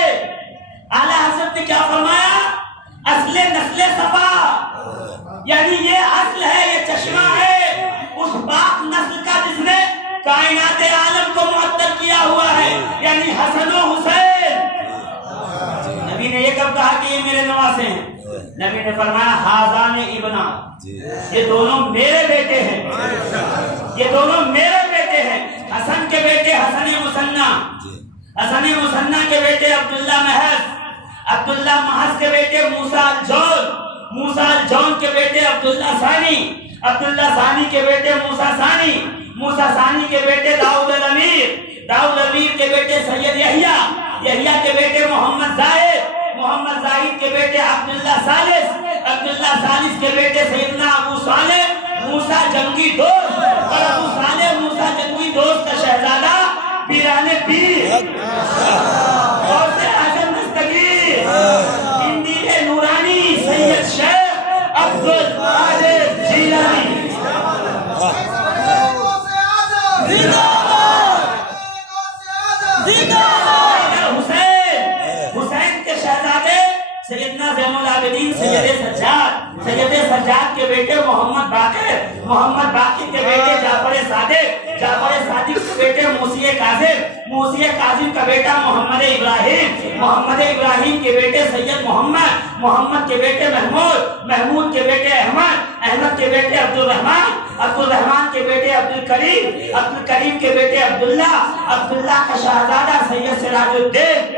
اعلیٰ حضرت نے کیا فرمایا؟ اصل نسل صفا یعنی یہ اصل ہے، یہ چشمہ ہے اس پاک نسل کا جس نے کائنات عالم کو معطر کیا ہوا ہے، یعنی حسن و حسین۔ نبی نے یہ کب کہا کہ یہ میرے نواسے ہیں؟ نبی نے فرمایا ہازان ابنا، یہ دونوں میرے بیٹے ہیں، یہ دونوں میرے بیٹے ہیں۔ حسن کے بیٹے حسن مثنی، حسن مثنی کے بیٹے عبداللہ محض، عبداللہ محض کے بیٹے موسیٰ الجون، موسیٰ الجون کے بیٹے عبداللہ ثانی، عبداللہ ثانی کے بیٹے موسیٰ ثانی، موسیٰ ثانی کے بیٹے داؤد الامیر، داؤد الامیر کے بیٹے سید یحییٰ، یحییٰ کے بیٹے محمد زاہد، محمد زاہد کے بیٹے عبداللہ ثالث، عبداللہ ثالث کے بیٹے سیدنا ابو صالح موسیٰ جنگی دوست، اور ابو صالح موسیٰ جنگی دوست کا شہزادہ پیران پیر، اور سے اعظم دستگیر اندیل نورانی سید شیخ عبدالقادر جیلانی۔ حسین کے شہزادے سیدنا زین العابدین سید سجاد، سید سجاد کے بیٹے محمد باقر، محمد باقر کے بیٹے جعفر صادق، جعفر صادق کے بیٹے موسی کاظم، موسی کاظم کا بیٹا محمد ابراہیم، محمد ابراہیم کے بیٹے سید محمد، محمد کے بیٹے محمود، محمود کے بیٹے احمد، احمد کے بیٹے عبد الرحمن، عبد الرحمن کے بیٹے عبد الکریم، عبد الکریم کے بیٹے عبداللہ، عبداللہ کا شہزادہ سید سراج الدین،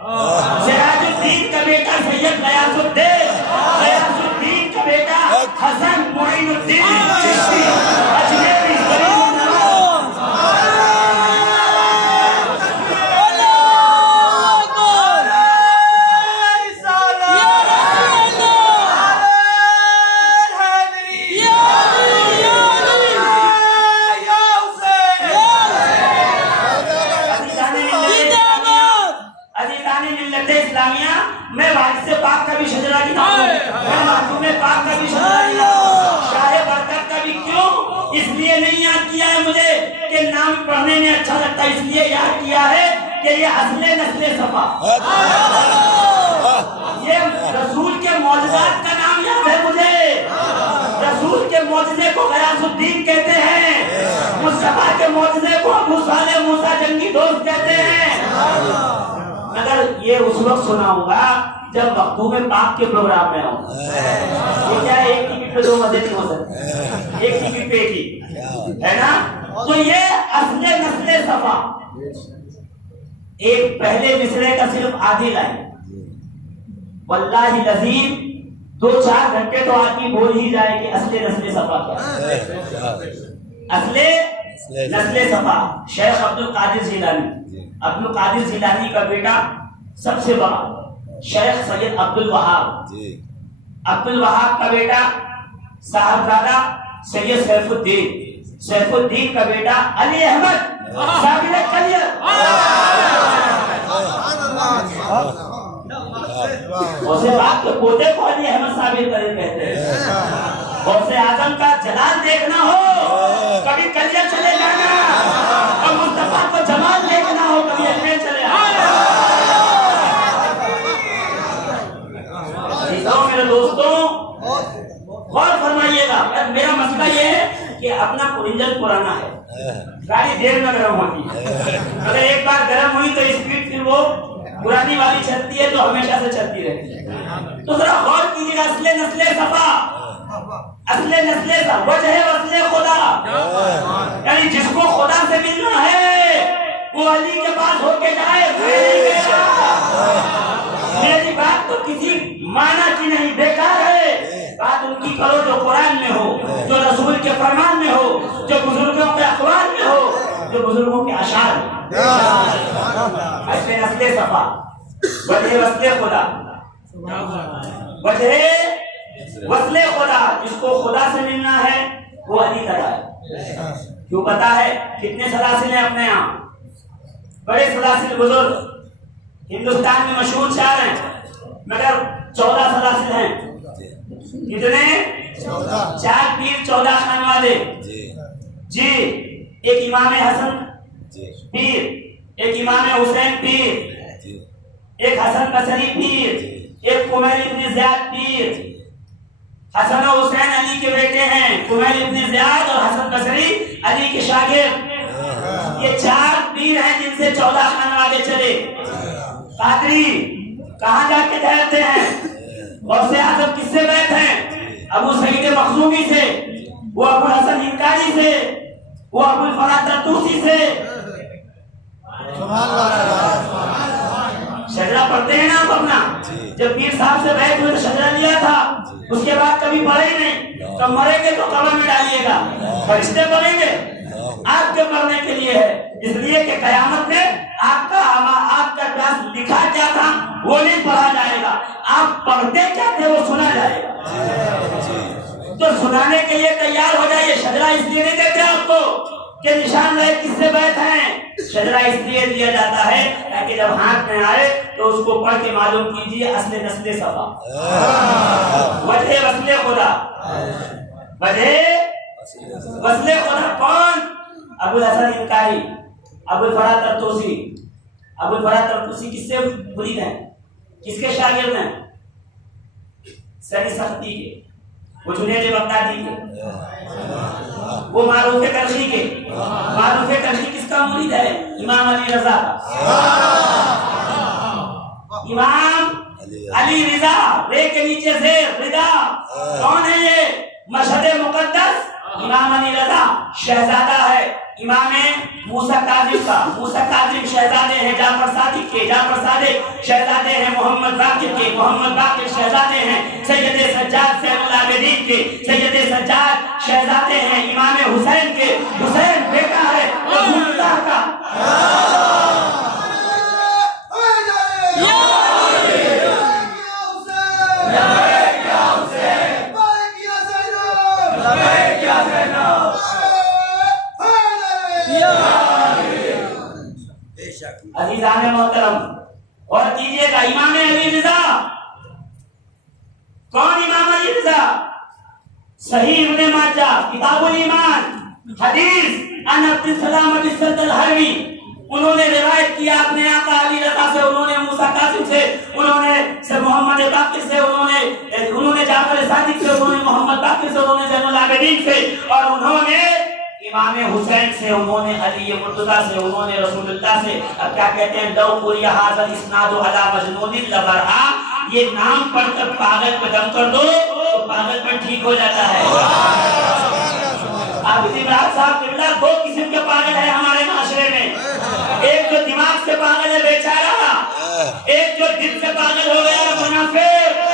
سراج الدین کا بیٹا سید غیاث الدین، غیاث الدین کا بیٹا حسن معین الدین چشتی اجمیری۔ میں وارث پاک کا بھی شجرہ گناؤں، میں معصوم پاک کا بھی شجرہ گناؤں، شاہ برکت کا بھی، کیوں؟ اس لیے نہیں یاد کیا ہے مجھے کہ نام پڑھنے میں اچھا لگتا، اس لیے یاد کیا ہے کہ یہ اصل نسل صفا، یہ رسول کے معجزات کا نام یاد ہے مجھے، رسول کے معجزے کو غیاث الدین کہتے ہیں، مصطفیٰ کے معجزے کو ابو صالح موسیٰ جنگی دوست کہتے ہیں۔ اگر یہ اس وقت سناؤں گا جب مخدوم پاک کے پروگرام میں آؤں. یہ کیا ہے، ایک ٹکٹ پہ دو مزے نہیں ہو سکتے، ایک ٹکٹ پہ ایک ہی ہے نا. تو یہ اصل نسل صفا. ایک پہلے مصرے کا صرف آدھی لائن، واللہ العظیم 2-4 گھنٹے تو آدمی بول ہی جائے کہ اصل نسل صفا کیا ہے. اصل نسل صفا شیخ عبد القادر جیلانی. عبد القادر جیلانی کا بیٹا سب سے بڑا شیخ سید عبد الوہاب. عبد الوہاب کا بیٹا صاحبزادہ سید سیف الدین. سیف الدین کا بیٹا علی احمد صابر کلیہ. غوث پاک کے پوتے کو علی احمد صابر کلیہ کہتے ہیں. غوث اعظم کا جلال دیکھنا ہو کبھی کلیہ چلے جانا، اور مصطفیٰ کو جمال دیکھنا ہو کبھی اجمیر چلے آنا. میرے دوستوں غور فرمائیے گا. میرا مسئلہ یہ ہے کہ اپنا انجن پرانا ہے، گاڑی دیر میں گرم ہوتی ہے. اگر ایک بار گرم ہوئی تو اسپیڈ پھر وہ پرانی والی چلتی ہے جو ہمیشہ سے چلتی رہتی ہے. تو ذرا غور کیجیے گا. اصل نسل صفا، اصل نسل وجہ وصل خدا، یعنی جس کو خدا سے ملنا ہے وہ علی کے پاس ہو کے جائے. میری بات تو کسی معنی کی نہیں، بیکار ہے. بات ان کی کرو جو قرآن میں ہو، جو رسول کے فرمان میں ہو، جو بزرگوں کے اقوال میں ہو، جو بزرگوں کے اشعار میں. اصل نسل صفا، وجہ وصل خدا، وجہ وصل خدا. جس کو خدا سے ملنا ہے وہ علی کا ہے. کیوں پتا ہے کتنے سلاسل ہیں اپنے یہاں؟ بڑے سلاسل بزرگ ہندوستان میں مشہور شاعر ہیں، مگر 14 سلاسل ہیں. کتنے؟ 4 پیر 14 خان والے. جی، ایک امام حسن پیر، ایک امام حسین پیر، ایک حسن بصری پیر، ایک قمیل ابن زیاد پیر. حسن و حسین علی کے بیٹے ہیں، قمیل ابن زیاد اور حسن بصری علی کے شاگرد. یہ 4 پیر ہیں جن سے 14 خان والے چلے. قادری کہاں جا کے ٹھہرتے ہیں؟ غوث اعظم کس سے بیعت ہیں؟ ابو سعید مخزومی سے، وہ ابو الحسن انکاری سے، وہ ابو الفرات طرطوسی سے. شجرہ پڑھتے ہیں نا آپ اپنا؟ جب پیر صاحب سے بیعت ہوئے تو شجرہ لیا تھا، اس کے بعد کبھی پڑھے ہی نہیں. تو مرے گے تو قبر میں ڈالیے گا، فرشتے پڑھیں گے. آپ کے مرنے کے لیے ہے، اس لیے کہ قیامت میں آپ کا کلاس لکھا کیا تھا وہ نہیں پڑھا جائے گا، آپ پڑھتے کیا تھے وہ سنا جائے گا. تو سنانے کے لیے تیار ہو جائیے. شجرہ اس لیے نہیں دیتے آپ کو کہ نشان رہے کس سے بیعت ہیں. شجرہ اس لیے دیا جاتا ہے تاکہ جب ہاتھ میں آئے تو اس کو پڑھ کے معلوم کیجیے اصل نسل صفا، وجہ وصل خدا. وجہ وصل خدا کون؟ ابو الحسن انکاری، ابو الفرات طرطوسی. ابو الفرات طرطوسی کس سے مرید ہیں؟ کس کے شاگرد ہیں؟ سری سختی کے، وہ جنید بغدادی کے، وہ معروف کرخی کے. معروف کرخی کس کا مرید ہے؟ امام علی رضا کا. امام علی رضا، رے کے نیچے زیر رضا. کون ہے یہ؟ مشہد مقدس امام علی رضا شہزادہ ہے امام موسیٰ کاظم کا. موسیٰ کاظم شہزادے ہیں جعفر صادق کے، جعفر صادق شہزادے ہیں محمد باقر کے، محمد باقر شہزادے ہیں سید سجاد زین العابدین کے، سید سجاد شہزادے ہیں امام حسین کے. حسین بیٹا ہے رسول اللہ کا. عزیزان محترم اور کیجئے گا امام علی رضا. کون امام علی رضا؟ صحیح ابن ماجہ کتاب الایمان حدیث عن عبد السلام بن سد الحروی. انہوں نے روایت کیا اپنے آقا علی رضا سے، انہوں نے موسیٰ کاظم سے، انہوں نے محمد باقر سے، انہوں نے جعفر صادق سے، انہوں نے محمد باقر سے، انہوں نے زین العابدین سے، اور انہوں نے امام حسین سے انہوں نے علی مرتضیٰ سے انہوں نے رسول اللہ سے. اب کیا کہتے ہیں لو قری ھذا الاسناد علی مجنون لبرآ. یہ نام پڑھ کر پاگل پہ دم کر دو تو پاگل پہ ٹھیک ہو جاتا ہے. اب عمران صاحب قبلہ دو قسم کے پاگل ہیں ہمارے معاشرے میں. ایک جو دماغ سے پاگل ہے بیچارہ, ایک جو دل سے پاگل ہو گیا ہے منافق.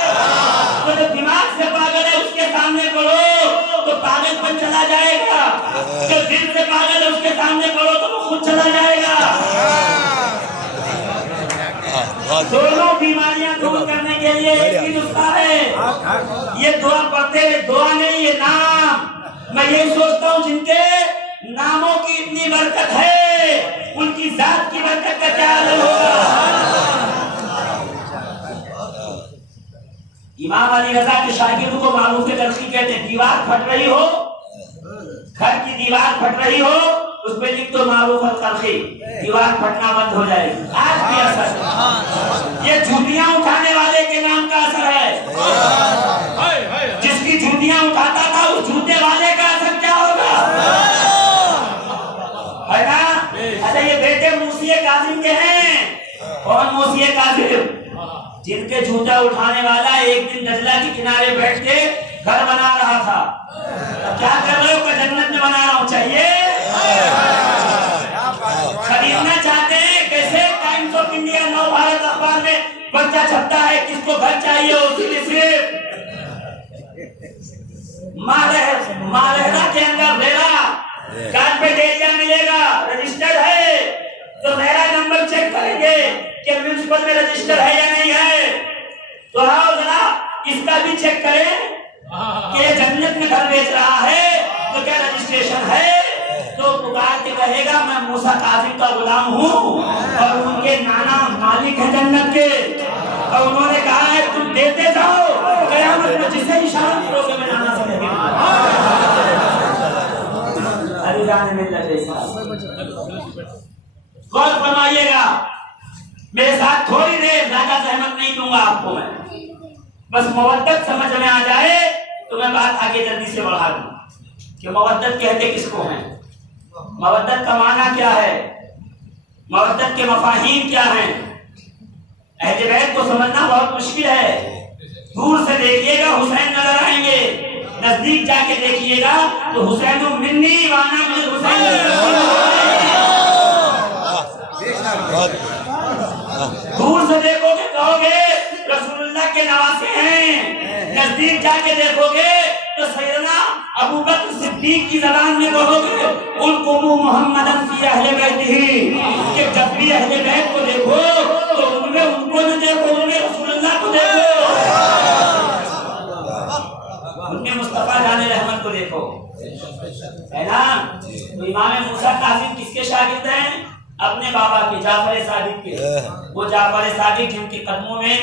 تو جو دماغ سے پاگل ہے اس کے سامنے پڑھو تو پاگل پن چلا جائے گا, جو دل سے پاگل ہے اس کے سامنے پڑھو تو وہ خود چلا جائے گا. دونوں بیماریاں دور کرنے کے لیے ایک ہی نسخہ ہے. یہ دعا پڑھتے ہوئے دعا نہیں, یہ نام. میں یہ سوچتا ہوں جن کے ناموں کی اتنی برکت ہے ان کی ذات کی برکت کا کیا حال ہوگا. امام علی رضا کے شاگردوں کو معروف تلخی کہتے ہیں. دیوار پھٹ رہی ہو, گھر کی دیوار پھٹ رہی ہو, اس پہ لکھ دو معروف تلخی, دیوار پھٹنا بند ہو جائے گی. آج بھی اثر یہ جوتیاں اٹھانے والے کے نام کا اثر ہے. جس کی جوتیاں اٹھاتا تھا اس جوتے والے کا اثر کیا ہوگا, ہے نا. اچھا یہ بیٹے موسی کاظم کے ہیں. کون موسی کاظم؟ جن کے جوتا اٹھانے والا ایک دن نجلہ کے کنارے بیٹھ کے گھر بنا رہا تھا. کیا کر رہے ہو کہ جنت میں بنا رہا ہوں, چاہیے خریدنا چاہتے ہیں. کیسے ٹائمز آف انڈیا نو بھارت اخبار میں پرچہ چھپتا ہے کس کو گھر چاہیے, اسی میں صرف مالہرا کے اندر ریرا کارڈ پہ ایریا ملے گا, رجسٹرڈ ہے تو میرا نمبر چیک کریں گے کہ میونسپل میں رجسٹر ہے یا نہیں ہے. تو آؤ ذرا اس کا بھی چیک کریں کہ جنت میں گھر بیچ رہا ہے تو کیا رجسٹریشن ہے. تو پکار کے کہے گا میں موسیٰ کاظم کا غلام ہوں اور ان کے نانا مالک ہیں جنت کے, اور انہوں نے کہا ہے تم دیتے جاؤ, قیامت میں جسے اشارہ کرو کہ میں نانا سے نہیں. علی جان ملت غور فرمائیے گا. میرے ساتھ تھوڑی دیر, زیادہ زحمت نہیں دوں گا آپ کو میں, بس مودت سمجھ میں آ جائے تو میں بات آگے جلدی سے بڑھا دوں کہ مودت کہتے کس کو ہیں, مودت کا معنی کیا ہے, مودت کے مفاہیم کیا ہیں. اہل بیت کو سمجھنا بہت مشکل ہے. دور سے دیکھیے گا حسین نظر آئیں گے, نزدیک جا کے دیکھیے گا تو حسین منی وانا من حسین. دور سے دیکھو گے کہو گے رسول اللہ کے نواسے ہیں, نزدیک جا کے دیکھو گے تو سیدنا ابو بکر صدیق کی زبان میں کہو گے القوم محمدًا فی اہل بیتہ, کہ جب بھی اہل بیت کو دیکھو تو ان میں ان کو نہ دیکھو, ان میں رسول اللہ کو دیکھو, ان میں مصطفیٰ جان رحمت کو دیکھو, ہے نا. تو امام موسیٰ کاظم کس کے شاگرد ہیں, اپنے بابا کے جعفر صادق کے. وہ جعفر صادق جن کے قدموں میں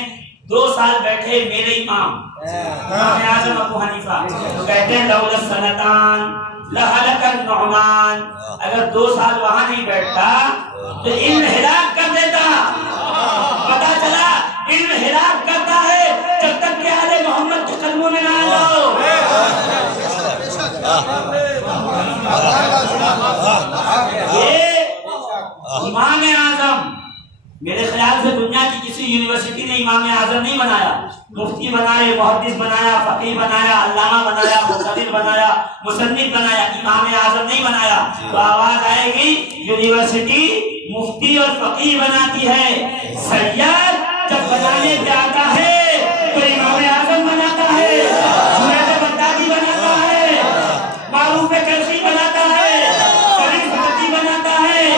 2 سال بیٹھے میرے امام اعظم ابو حنیفہ, تو کہتے ہیں لولا السنتان لہلک النعمان. اگر 2 سال وہاں نہیں بیٹھتا تو علم ہلاک کر دیتا. پتا چلا علم ہلاک کرتا ہے جب تک کہ آل محمد کے قدموں میں نہ آؤ. یہ امام اعظم, میرے خیال سے دنیا کی کسی یونیورسٹی نے امام اعظم نہیں بنایا. مفتی بنائے, محدث بنایا, فقیہ بنایا, علامہ بنایا, مقتدر بنایا, مصنف بنایا, امام اعظم نہیں بنایا. تو آواز آئے گی یونیورسٹی مفتی اور فقیہ بناتی ہے, سید جب بنانے پہ آتا ہے تو امام اعظم بناتا ہے, جنید بغدادی بناتا ہے, معروف کرشی بناتا ہے, شریف حدی بناتا ہے,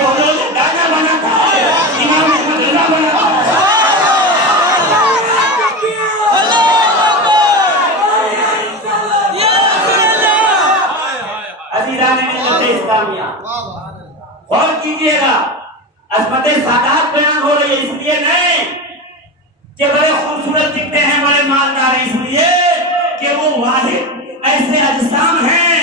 بہلول دانا بناتا ہے, امام احمد رضا بناتا ہے. عزیزان ملت اسلامیہ غور کیجیے گا, عظمت سادات بیان ہو رہی ہے اس لیے نہیں کہ بڑے خوبصورت دکھتے ہیں, بڑے مالدار ہیں, اس لیے کہ وہ واحد ایسے اجسام ہیں,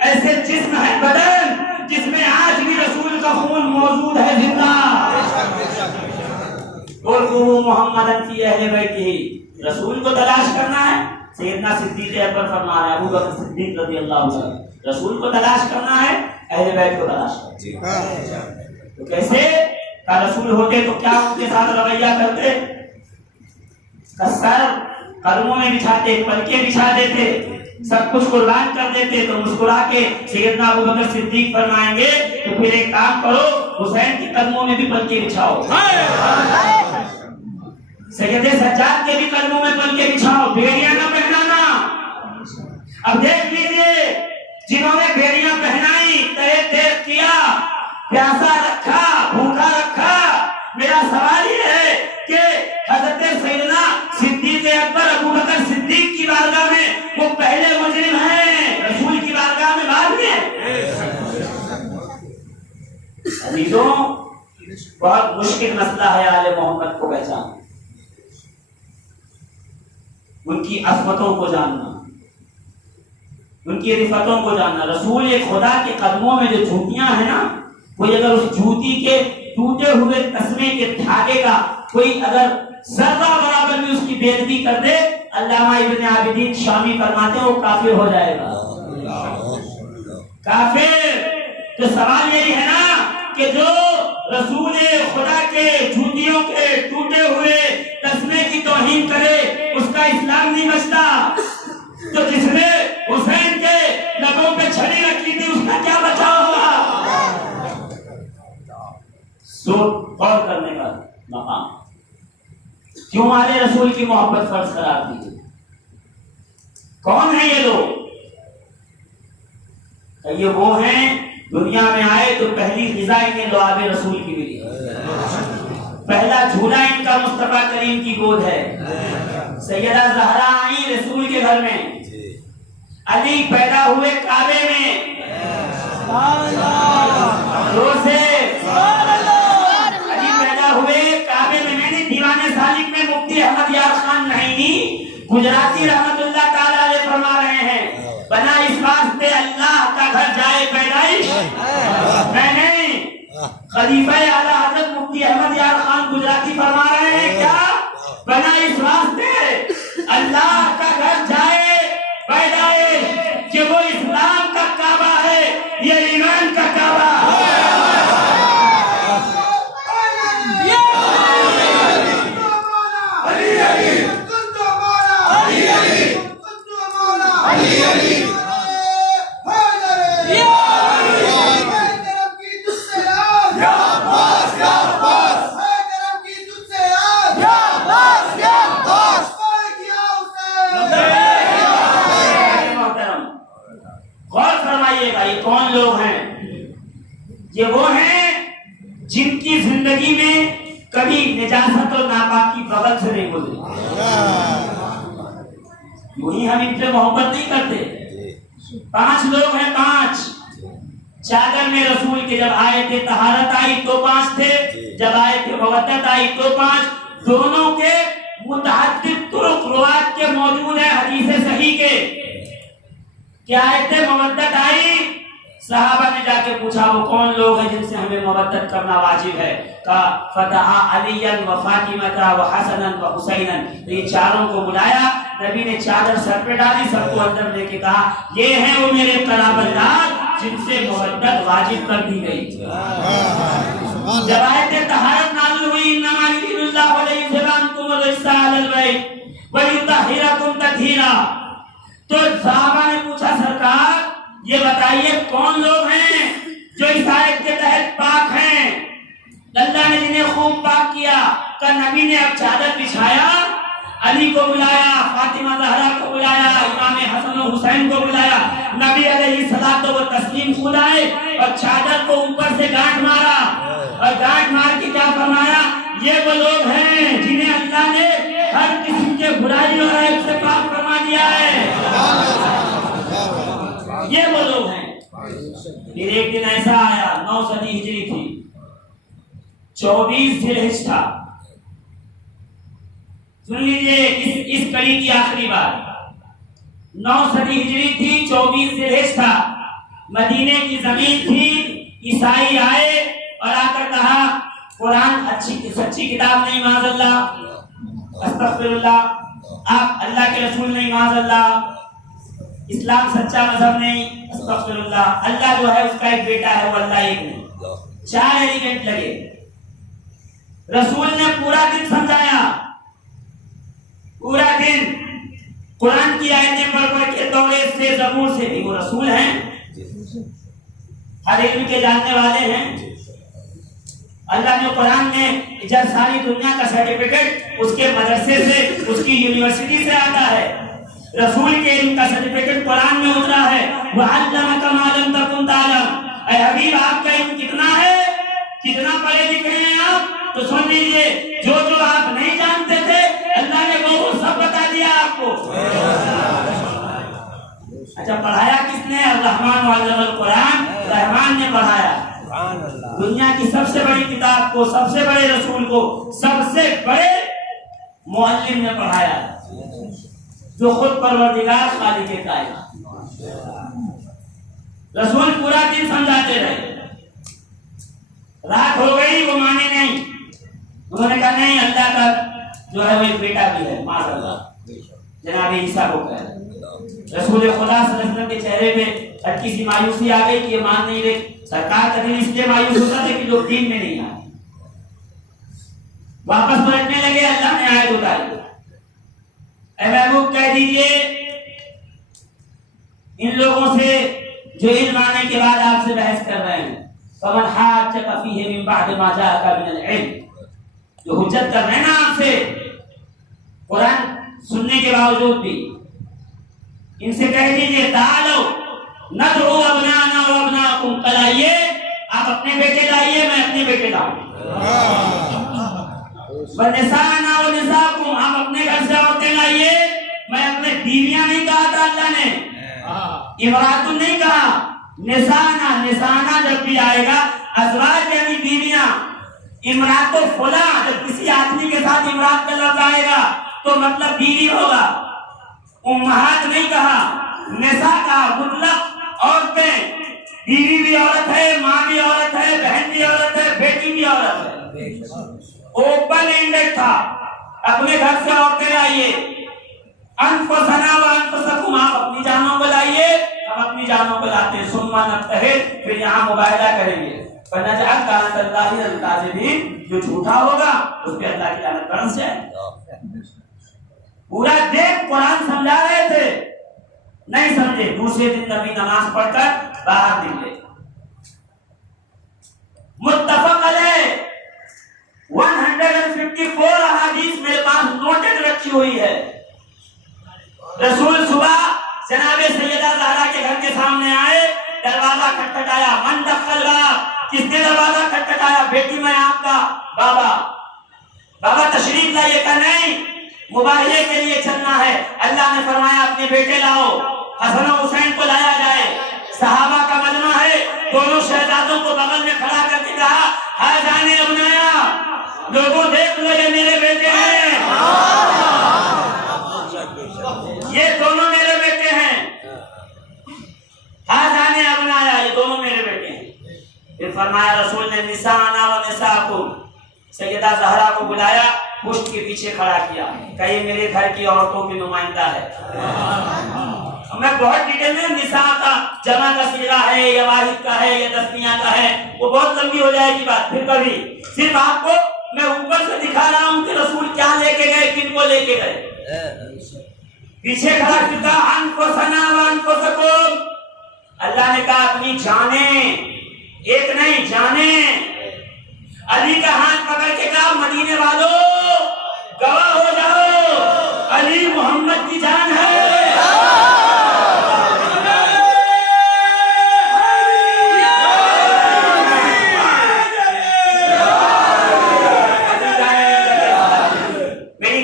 ایسے جسم ہے بدن جس میں آج بھی رسول کا خون موجود ہے زندہ. اور وہ محمد فی اہل بیتہ, رسول کو تلاش کرنا ہے. سیدنا صدیق اکبر فرما رہے ہیں, ابو بکر صدیق رضی اللہ عنہ, رسول کو تلاش کرنا ہے، اہل بیت کو تلاش کرنا ہے۔ تو کیسے کا رسول ہوتے تو کیا ان کے ساتھ رویہ کرتے؟ سر قدموں میں بچھاتے، پلکیں بچھا دیتے، سب کچھ قربان کر دیتے۔ تو مسکرا کے سیدنا ابوبکر صدیق فرمائیں گے تو پھر ایک کام کرو، حسین کے قدموں میں بھی پلکیں بچھاؤ، سید سجاد کے بھی قدموں میں پلکیں بچھاؤ، بیڑیاں نہ پہنانا۔ اب دیکھ لیجیے جنہوں نے بیڑیاں پہنائی، تہے تیغ کیا، پیاسا رکھا، بھوکا رکھا، میرا سوال یہ ہے کہ حضرت سیدنا صدیق اکبر ابوبکر صدیق کی بارگاہ میں وہ پہلے مجرم ہیں، رسول کی بارگاہ میں بعد میں؟ عزیزوں، بہت مشکل مسئلہ ہے آل محمد کو پہچاننا، ان کی عظمتوں کو جاننا، ان کی رفتوں کو جاننا۔ رسول خدا کے قدموں میں جو جوتیاں ہیں نا، کوئی اگر اس جوتی کے ٹوٹے ہوئے تسمے کے دھاگے کا کوئی اگر ذرہ برابر بھی اس کی بے ادبی کر دے، علامہ ابن عابدین شامی فرماتے ہیں وہ کافر ہو جائے گا، کافر۔ تو سوال یہی ہے نا کہ جو رسول خدا کے جوتیوں کے ٹوٹے ہوئے تسمے کی توہین کرے، اس کا اسلام نہیں بچتا۔ تو جس نے حسین کے لبوں پہ چھڑی رکھی تھی، اس کا کیا بچا ہوگا؟ غور کرنے کا مقام۔ کیوں ہمارے رسول کی محبت فرض قرار دی؟ کون ہیں یہ لوگ؟ کہ یہ وہ ہیں دنیا میں آئے تو پہلی غذا انہیں لعاب رسول کی ملی، پہلا جھولا ان کا مصطفیٰ کریم کی گود ہے۔ سیدہ زہرا آئی رسول کے گھر میں، علی پیدا ہوئے کعبے میں، زور سے علی پیدا ہوئے کعبے میں۔ میں نے دیوان سالک میں مفتی احمد یار خان نعیمی گجراتی رحمت اللہ تعالی علیہ فرما رہے ہیں، بنا اس واسطے اللہ کا گھر جائے پیدائش میں نہیں۔ خلیفہ اعلیٰ حضرت مفتی احمد یار خان گجراتی فرما رہے ہیں کیا؟ بنا اس واسطے اللہ کا گھر جائے پیدائش کہ وہ اسلام کا کعبہ ہے، یہ ایمان کا کعبہ ہے۔ کون لوگ ہیں؟ یہ وہ ہیں جن کی زندگی میں کبھی نجاست اور ناپاکی بغل سے نہیں گزری۔ یوں ہی ہم ان سے محبت نہیں کرتے۔ 5 لوگ ہیں، 5 چادر میں رسول کے جب آئے تھے طہارت آئی تو 5 تھے، جب آئے تھے مودت آئی تو 5۔ دونوں کے متعدد طرق روایت کے موجود ہیں حدیث صحیح کے۔ کیا آئے تھے؟ مودت آئی، صحابہ نے جا کے پوچھا وہ کون لوگ ہیں جن سے ہمیں مودت کرنا واجب ہے؟ کہا فتح علیٰ و فاطمہ و حسن و حسین۔ یہ چاروں کو بلایا، نبی نے چادر سر پہ ڈالی، سب کو اندر لے کے کہا یہ ہیں وہ میرے قرابتدار جن سے مودت واجب کر دی گئی۔ جب آیت طہارت نازل ہوئی انما یرید اللہ لیذهبنکم الرجس اہل البیت ویطہرکم تطہیرا، تو صحابہ نے پوچھا سرکار یہ بتائیے کون لوگ ہیں جو اس آیت کے تحت پاک ہیں؟ اللہ نے جنہیں خوب پاک کیا۔ کہ نبی نے اب چادر بچھایا، علی کو بلایا، فاطمہ زہرا کو بلایا، امام حسن و حسین کو بلایا، نبی علیہ الصلوۃ والتسلیم خود آئے اور چادر کو اوپر سے گانٹھ مارا، اور گانٹھ مار کے کیا فرمایا؟ یہ وہ لوگ ہیں جنہیں اللہ نے ہر قسم کے برائی اور عیب سے پاک فرما دیا ہے، یہ وہ لوگ ہیں۔ پھر ایک دن ایسا آیا، 9 صدی ہجری تھی، 24 ذی الحجہ تھا۔ سن لیجئے اس کڑی کی آخری بات، 9 صدی ہجری تھی، 24 ذی الحجہ تھا، مدینے کی زمین تھی، عیسائی آئے اور آ کر کہا قرآن سچی کتاب نہیں، معاذ اللہ، استغفر اللہ، آپ اللہ کے رسول نہیں، معاذ اللہ، اسلام سچا مذہب نہیں، استغفراللہ، اللہ جو ہے اس کا ایک بیٹا ہے، وہ اللہ ایک نہیں۔ 4 ایلیمنٹ لگے، رسول نے پورا دن سمجھایا، پورا دن قرآن کی آیتیں پڑھ پڑھ کے، توریت سے، زبور سے بھی، وہ رسول ہیں، ہر علم کے جاننے والے ہیں۔ اللہ نے قرآن میں جب ساری دنیا کا سرٹیفکیٹ اس کے مدرسے سے، اس کی یونیورسٹی سے آتا ہے، رسول کے علم کا سرٹیفکیٹ قرآن میں اترا ہے۔ وَعَلَّمَكَ مَا لَمْ تَكُنْ تَعْلَمْ، اے حبیب آپ کا علم کتنا ہے، کتنا پڑھے لکھے ہیں آپ، تو سن لیجئے، جو جو آپ نہیں جانتے تھے اللہ نے وہ سب بتا دیا آپ کو۔ اچھا پڑھایا کس نے؟ الرحمن علم القرآن، رحمان نے پڑھایا۔ دنیا کی سب سے بڑی کتاب کو، سب سے بڑے رسول کو، سب سے بڑے معلم نے پڑھایا، جو خود پروردگار خالق کائنات۔ رسول پورا دن سمجھاتے رہے، رات ہو گئی وہ مانے نہیں، انہوں نے کہا نہیں، اللہ کا جو ہے وہ ایک بیٹا بھی ہے، معاذ اللہ، جناب عیسیٰ کو کہا۔ رسول خدا صلی اللہ علیہ وسلم کے چہرے پہ ہلکی سی مایوسی آ گئی کہ یہ مان نہیں رہے۔ سرکار کا دل اس لیے مایوس ہوتا تھا کہ لوگ دین میں نہیں آئے، واپس پلٹنے لگے، اللہ نے آیت اتاری، اے محبوب کہہ دیجئے ان لوگوں سے جو علم آنے کے بعد آپ سے بحث کر رہے ہیں، فَمَنْ حَاجَّكَ فِيهِ مِنْ بَعْدِ مَا جَاءَكَ مِنَ الْعِلْمِ، جو حجت کر رہے ہیں نا آپ سے قرآن سننے کے باوجود بھی، ان سے کہہ دیجئے تعالو ندعو ابنانا و ابناکم، کل آئیے آپ اپنے بیٹے لائیے، میں اپنے بیٹے لاؤں، ونسانا و نساکم، آپ اپنے گھر سے عورتیں لائیے، میں اپنے بیویاں نہیں کہا تھا اللہ نے، امراتن نہیں کہا، نسانا، نسانا جب بھی آئے گا ازواج یعنی بیویاں، امرات و فلاں جب کسی آدمی کے ساتھ امرات کا لفظ آئے گا تو مطلب بیوی ہوگا، امہات نہیں کہا، نساء کہا، مطلق عورتیں، بیوی بھی عورت ہے، ماں بھی عورت ہے، بہن بھی عورت ہے، بیٹی بھی عورت ہے، اوپن اینڈڈ تھا، اپنے گھر سے عورتیں لائیے، انفسنا و انفسکم، آپ اپنی جانوں کو لائیے، ہم اپنی جانوں کو لاتے ہیں، ثم نبتہل، پھر یہاں مباہلہ کریں گے، فنجعل لعنۃ اللہ علی الکاذبین، جو جھوٹا ہوگا اس پہ اللہ کی لعنت برس جائے۔ پورا دن قرآن سمجھا رہے تھے، نہیں سمجھے، دوسرے دن نبی نماز پڑھ کر باہر نکلے۔ متفق علیہ 154 احادیث میرے پاس نوٹڈ رکھی ہوئی ہے۔ رسول صبح جناب سیدہ زہرا کے گھر کے سامنے آئے، دروازہ کھٹکھٹایا، من دخل الباب، کس نے دروازہ کھٹکھٹایا؟ بیٹی میں آپ کا بابا تشریف لائیے، کہا نہیں، مباہلے کے لیے چلنا ہے۔ اللہ نے فرمایا اپنے بیٹے لاؤ، حسن و حسین کو لایا جائے، صحابہ کا مجمع ہے، دونوں شہزادوں کو بغل میں کھڑا کر کے کہا حاضان ابنایا، لوگوں دیکھ لو یہ میرے بیٹے ہیں، یہ دونوں میرے بیٹے ہیں، حاضان ابنایا، یہ دونوں میرے بیٹے ہیں۔ پھر فرمایا رسول نے نساءنا و نساءکم، سیدہ زہرا کو بلایا، پشت کے پیچھے کھڑا کیا، کہ یہ میرے گھر کی عورتوں کی نمائندہ ہے۔ میں بہت ڈیٹیل میں نساء کا جمع کا صیغہ ہے یا واحد کا ہے یا تسنیہ کا ہے، وہ بہت لمبی ہو جائے گی بات، پھر کبھی صرف آپ کو میں اوپر سے دکھا رہا ہوں کہ رسول کیا لے کے گئے، کن کو لے کے گئے۔ پیچھے کھڑا کیا، انفسنا و انفسکم، اللہ نے کہا اپنی جانیں، ایک نہیں جانیں۔ علی کا ہاتھ پکڑ کے کہا مدینے والوں گواہ ہو جاؤ، علی محمد کی جان ہے۔ میری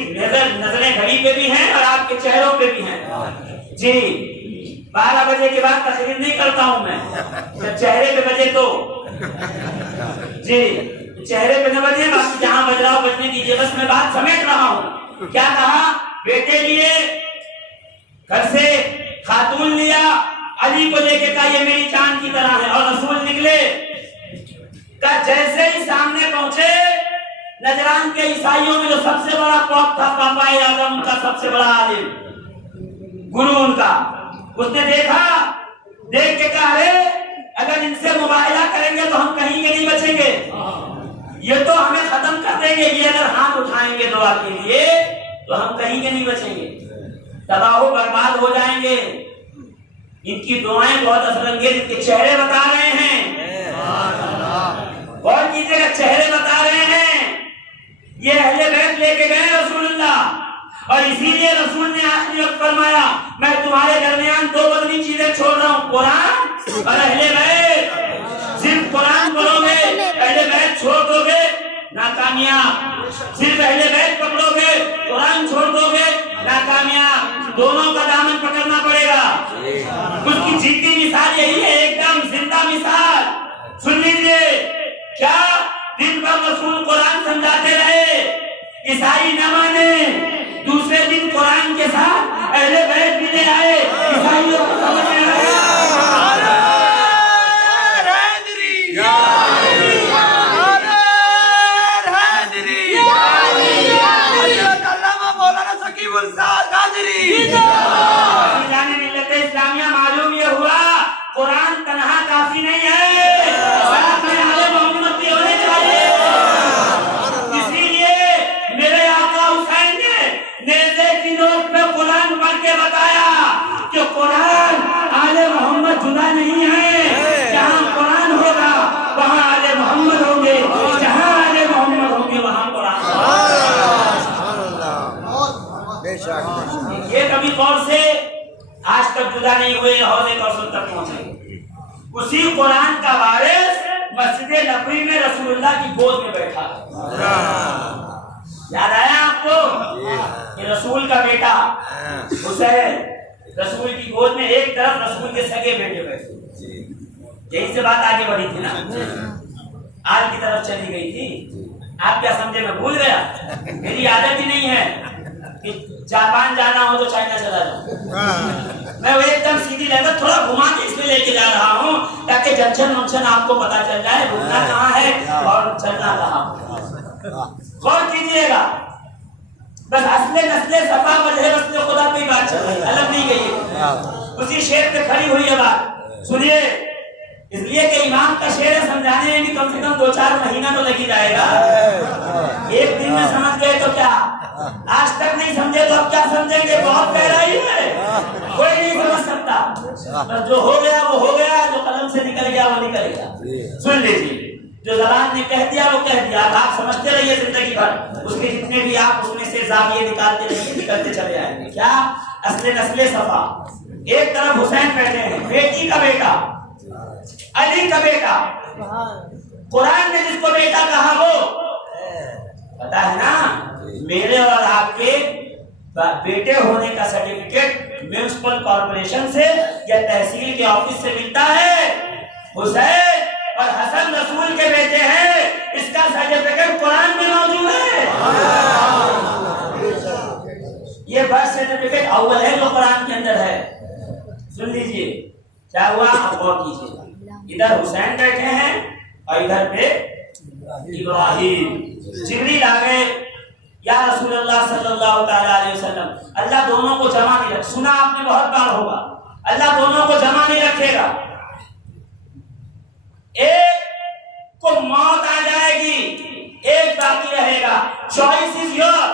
نظریں گھڑی پہ بھی ہیں اور آپ کے چہروں پہ بھی ہیں جی۔ 12 بجے کے بعد تقریر نہیں کرتا ہوں میں، جب چہرے پہ بجے تو جی، چہرے پہ نہ بجے، باقی جہاں بج رہا ہو بجنے دیجیے، بس میں بات سمیٹ رہا ہوں۔ کیا کہا؟ بیٹے لیے، گھر سے خاتون لیا، علی کو لے کے کہا یہ میری جان کی طرح ہے، اور رسول نکلے۔ کہ جیسے ہی سامنے پہنچے، نجران کے عیسائیوں میں جو سب سے بڑا پوپ تھا پاپا اعظم کا، سب سے بڑا عالم، گرو ان کا، اس نے دیکھا، دیکھ کے کہا ارے اگر ان سے مباہلہ کریں گے تو ہم کہیں کے نہیں بچیں گے، یہ تو ہمیں ختم کر دیں گے، یہ اگر ہاتھ اٹھائیں گے دعا کے لیے تو ہم کہیں کے نہیں بچیں گے، تباہ و برباد ہو جائیں گے۔ ان کی دعائیں بہت اثر انگیز، ان کے چہرے بتا رہے ہیں، غور کیجیے گا، چہرے بتا رہے ہیں۔ یہ اہل بیت لے کے گئے رسول اللہ، اور اسی لیے رسول نے آخری وقت فرمایا میں تمہارے درمیان دو بدنی چیزیں چھوڑ رہا ہوں، قرآن اور اہل بیت۔ صرف قرآن پڑھو گے، اہل بیت چھوڑ دو گے ناکامیاب، صرف اہل بیت پکڑو گے، قرآن چھوڑ دو گے ناکامیاب، دونوں کا دامن پکڑنا پڑے گا۔ اس کی جیتی مثال یہی ہے، ایک دم زندہ مثال۔ سن لیجیے، کیا دن بھر رسول قرآن سمجھاتے رہے، عیسائی نہ مانے، دوسرے دن قرآن کے ساتھ اہل بیت بھی لے آئے، عیسائیوں کو سمجھنے لگے۔ ملت اسلامیہ معلوم یہ ہوا قرآن تنہا کافی نہیں ہے، ساتھ میں آل محمد بھی ہونے چاہیے۔ اسی لیے میرے آقا حسین نے نیزے کی نوک پہ قرآن پڑھ کے بتایا کہ قرآن آل محمد جدا نہیں ہے، جہاں قرآن ہوگا وہاں آل محمد ہوں گے، جہاں آل محمد ہوں گے وہاں قرآن ہوگا۔ یہ کبھی غور سے آج تک جدا نہیں ہوئے، حوض کوثر تک پہنچے۔ اسی قرآن کا وارث مسجد نبوی میں رسول اللہ کی گود میں بیٹھا، یاد آیا آپ کو کہ رسول کا بیٹا حسین رسول کی گود میں، ایک طرف رسول کے سگے بیٹے بیٹھے۔ یہی سے بات آگے بڑھی تھی نا، آج کی طرف چلی گئی تھی۔ آپ کیا سمجھے میں بھول گیا؟ میری عادت ہی نہیں ہے کہ جاپان جانا ہو تو چائنا چلا جاؤں، میں وہ ایک دم سیدھی لگا تھوڑا گھما کے اس میں لے کے جا رہا ہوں تاکہ جنکشن ونکشن آپ کو پتا چل جائے رکنا کہاں ہے اور چلنا کہاں۔ غور کیجیے گا، بس اصل نسل صفا وجہ رسول خدا پہ ہی بات چل رہی ہے، الگ نہیں گئی ہے، اسی شعر پہ کھڑی ہوئی ہے بات۔ سنیے، اس لیے کہ امام کا شعر سمجھانے میں بھی کم سے کم 2-4 مہینہ تو لگی جائے گا۔ ایک دن میں سمجھ گئے تو کیا، آج تک نہیں سمجھے تو اب کیا سمجھیں گے؟ بہت گہرائی ہے، کوئی نہیں سمجھ سکتا، بس جو ہو گیا وہ ہو گیا، جو قلم سے نکل گیا وہ نکل گیا۔ سن لیجیے، جو زبان نے کہہ دیا وہ کہہ دیا، اب آپ سمجھتے رہیے زندگی بھر، اس کے جتنے بھی آپ اس میں سے زاویے نکالتے رہیے، نکلتے چلے آئیں گے۔ کیا اصل نسل صفا، ایک طرف حسین بیٹھے ہیں، بیٹی کا بیٹا، علی کا بیٹا، قرآن نے جس کو بیٹا کہا وہ پتا ہے نا، میرے اور آپ کے بیٹے ہونے کا سرٹیفکیٹ میونسپل کارپوریشن سے یا تحصیل کے آفس سے ملتا ہے۔ حسین اور حسن رسول کے بیٹے ہیں، اس کا سرٹیفکیٹ قرآن میں موجود ہے۔ یہ برتھ سرٹیفکیٹ اول ہے جو قرآن کے اندر ہے۔ سن لیجئے کیا ہوا، آپ غور کیجیے، ادھر حسین بیٹھے ہیں اور ادھر پہ ابراہیم۔ جبریل آ گئے، یا رسول اللہ صلی اللہ تعالی علیہ وسلم، اللہ دونوں کو جمع نہیں رکھ، سنا آپ نے بہت بار ہوگا، اللہ دونوں کو جمع نہیں رکھے گا، ایک کو موت آ جائے گی، ایک باقی رہے گا۔ چوائس از یور،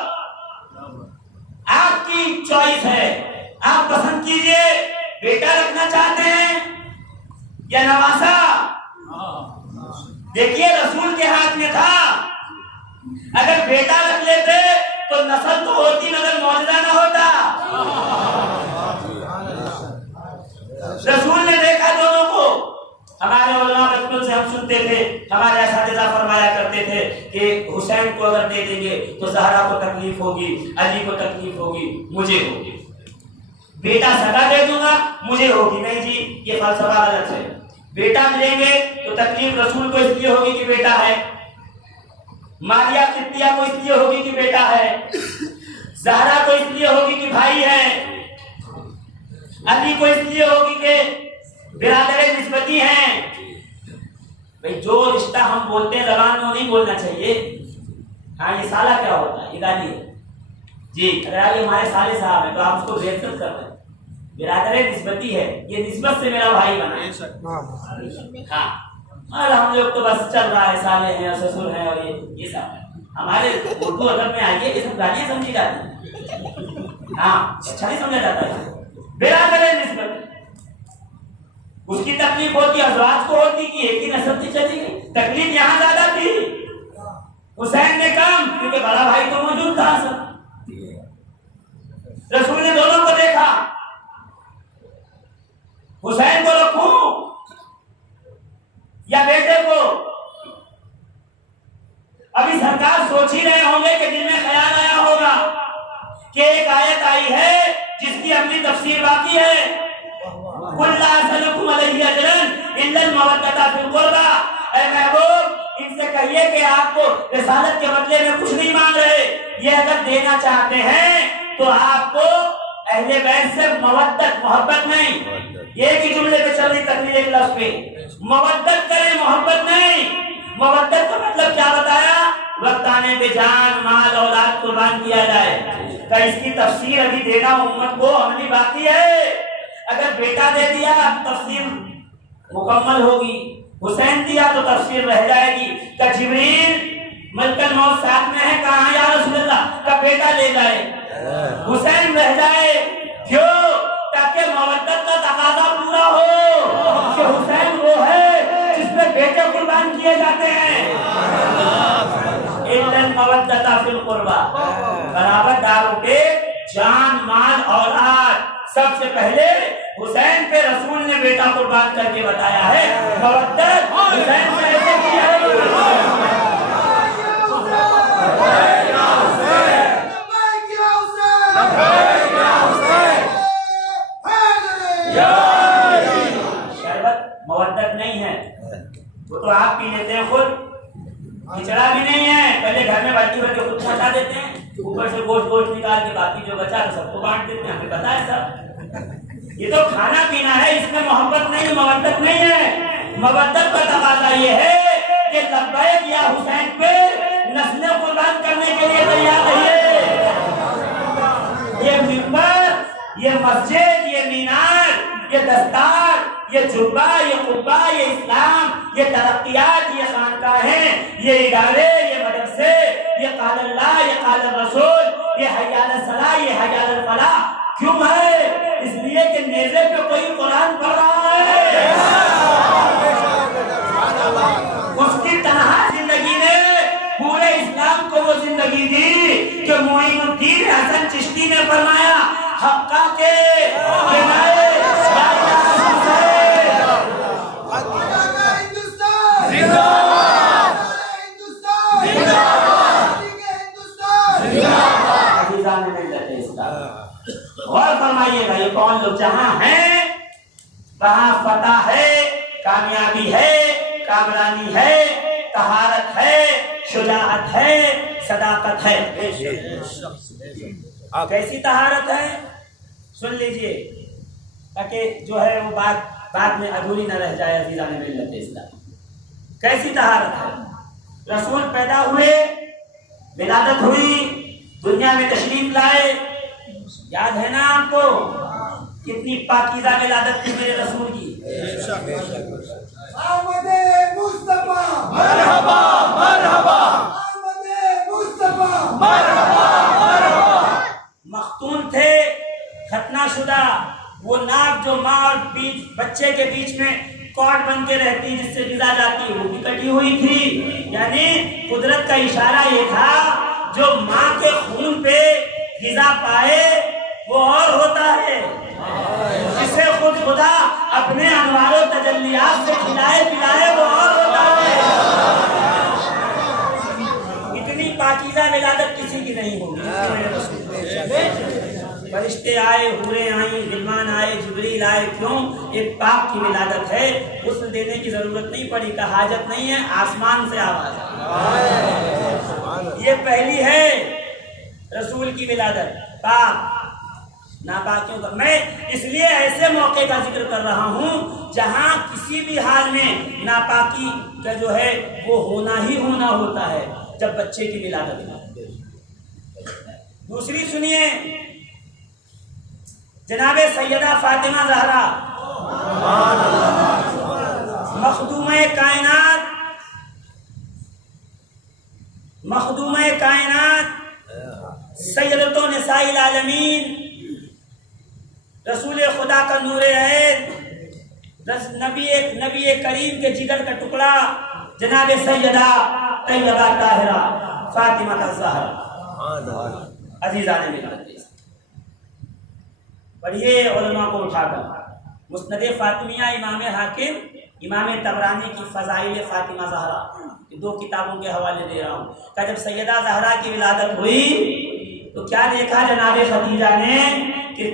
آپ کی چوائس ہے، آپ پسند کیجئے، بیٹا رکھنا چاہتے ہیں یا نواسا۔ دیکھیے رسول کے ہاتھ میں تھا، اگر بیٹا رکھ لیتے تو نسل تو ہوتی مگر معجزہ نہ ہوتا۔ رسول نے دیکھا دونوں کو، ہمارے علماء بچپن سے ہم سنتے تھے، ہمارے اساتذہ فرمایا کرتے تھے کہ حسین کو اگر دے دیں گے تو زہرا کو تکلیف ہوگی، علی کو تکلیف ہوگی، مجھے ہوگی، بیٹا سگا دے دوں گا مجھے ہوگی۔ نہیں جی، یہ فلسفہ غلط ہے، بیٹا ملیں گے تو تکلیف رسول کو اس لیے ہوگی کہ بیٹا ہے، ماریہ قبطیہ کو اس لیے ہوگی کہ بیٹا ہے، زہرا کو اس لیے ہوگی کہ بھائی ہے، علی کو اس لیے ہوگی کہ برادر نسبتی ہیں۔ بھئی جو رشتہ ہم بولتے ہیں زبان میں وہ نہیں بولنا چاہیے۔ ہاں یہ سالہ کیا ہوتا ہے، یہ گالی ہے جی، اگر یہ ہمارے سالے صاحب ہیں تو آپ اس کو بے عزت کر رہے ہیں، برادر نسبتی ہے، یہ نسبت سے میرا بھائی بنا ہے۔ ہاں اور ہم لوگ تو بس چل رہا ہے، سالے ہیں اور سسر ہیں اور یہ سب ہے۔ ہمارے اردو ادب میں آئیے یہ سب گالیاں سمجھی جاتی ہیں، ہاں اچھا نہیں سمجھا جاتا ہے۔ برادر نسبت اس کی تکلیف ہوتی ازواج کو ہوتی کہ ایک ہی نسل سے چلی گئی، تکلیف یہاں زیادہ تھی، حسین نے کم کیونکہ بڑا بھائی تو موجود تھا۔ سب رسول نے دونوں کو دیکھا، حسین کو رکھوں یا بیٹے کو؟ ابھی سرکار سوچ ہی رہے ہوں گے کہ دل میں خیال آیا ہوگا کہ ایک آیت آئی ہے جس کی عملی تفسیر باقی ہے، قُلْ لَا أَسْأَلُكُمْ عَلَيْهِ أَجْرًا إِلَّا الْمَوَدَّةَ فِي الْقُرْبَىٰ۔ اے محبوب ان سے کہیے کہ آپ کو رسالت کے بدلے میں کچھ نہیں مانگ رہے، یہ اگر دینا چاہتے ہیں تو آپ کو اہل بیت سے مودت، محبت نہیں، یہ ایک ہی جملے پہ چل رہی تقریر ایک لفظ پہ، مودت کریں محبت نہیں۔ مودت کا مطلب کیا بتایا؟ وقت آنے پہ جان مال اولاد قربان کیا جائے۔ تو اس کی تفسیر ابھی دینا امت کو عملی باقی ہے۔ اگر بیٹا دے دیا تو تفسیر مکمل ہوگی، حسین دیا تو تفسیر رہ جائے گی۔ کہ جبریل ملک الموت ساتھ میں ہے، کہاں یا رسول اللہ؟ کا بیٹا لے جائے، حسین رہ جائے، کیوں؟ تاکہ مودت کا تقاضا پورا ہو کہ حسین وہ ہے جس میں بیٹے قربان کیے جاتے ہیں۔ اِلَّا الْمَوَدَّةَ فِي الْقُرْبَىٰ، برابر داروں پہ جان مال اولاد، سب سے پہلے حسین پہ رسول نے بیٹا قربان کر کے بتایا ہے۔ مودت حسین سے ایسے کیا ہے۔ شربت مودت نہیں ہے، وہ تو آپ پی لیتے ہیں خود، کھچڑا بھی نہیں ہے، پہلے گھر میں بالٹی بھر کے خود پہنچا دیتے ہیں، اوپر سے گوشت نکال کے باقی جو بچا سب کو بانٹ دیتے ہیں، ہمیں پتا ہے سب۔ یہ تو کھانا پینا ہے، اس میں محبت نہیں، مودت نہیں ہے۔ مودت کا تقاضا یہ ہے کہ لبیک یا حسین پہ نسلیں قربان کرنے کے لیے تیار رہیے۔ یہ منبر، یہ مسجد، یہ مینار، یہ دستار، یہ جبہ، یہ قبہ، یہ اسلام، یہ ترقیات، یہ خانقاہیں، یہ ادارے، یہ مدرسے، یہ قال اللہ، یہ قال الرسول، یہ حی علی الصلاۃ، یہ حی علی الفلاح کیوں ہے؟ اس لیے کہ نیزے پہ کوئی قرآن پڑھ رہا ہے۔ اس کی تنہا زندگی نے پورے اسلام کو وہ زندگی دی کہ معین الدین حسن چشتی نے فرمایا حقہ کے بنائے غور فرمائیے گا، یہ کون لوگ جہاں ہیں وہاں فتح ہے، کامیابی ہے، کامرانی ہے، طہارت ہے، شجاعت ہے، صداقت ہے۔ کیسی طہارت ہے سن لیجئے تاکہ جو ہے وہ بات بعد میں ادھوری نہ رہ جائے عزیزان ملت اسلام۔ کیسی طہارت ہے؟ رسول پیدا ہوئے، ولادت ہوئی، دنیا میں تشریف لائے، یاد ہے نا آپ کو کتنی پاکیزہ ولادت تھی میرے رسول کی۔ آمد مصطفیٰ مرحبا مرحبا، آمد مصطفیٰ مرحبا مرحبا۔ مختون تھے، ختنہ شدہ، وہ ناک جو ماں اور بچے کے بیچ میں کارڈ بن کے رہتی جس سے غذا جاتی وہ بھی کٹی ہوئی تھی۔ یعنی قدرت کا اشارہ یہ تھا جو ماں کے خون پہ غذا پائے وہ اور ہوتا ہے، جسے خود خدا اپنے انوار و تجلیات سے کھلائے پلائے وہ اور ہوتا ہے۔ اتنی پاکیزہ ولادت کسی کی نہیں ہوگی۔ فرشتے آئے، حوریں آئیں، غلمان آئے، جبریل آئے، کیوں؟ ایک پاک کی ولادت ہے، غسل دینے کی ضرورت نہیں پڑی، کا حاجت نہیں ہے، آسمان سے آواز آئی۔ یہ پہلی ہے رسول کی ولادت، پاک ناپاکیوں کا۔ میں اس لیے ایسے موقع کا ذکر کر رہا ہوں جہاں کسی بھی حال میں ناپاکی کا جو ہے وہ ہونا ہی ہونا ہوتا ہے، جب بچے کی ولادت ہو۔ دوسری سنیے، جناب سیدہ فاطمہ زہرا مخدومہ کائنات سیدۃ نساء العالمین، رسول خدا کا نور عین، نبی کریم کے جگر کا ٹکڑا جناب سیدہ طیبہ طاہرہ فاطمہ الزہرا۔ عزیزان ملت، پڑھیے علماء کو اٹھا کر مسند فاطمیہ امام حاکم، امام طبرانی کی فضائل فاطمہ زہرا، دو کتابوں کے حوالے دے رہا ہوں کہ جب سیدہ زہرا کی ولادت ہوئی تو کیا دیکھا جناب خدیجہ نے کہ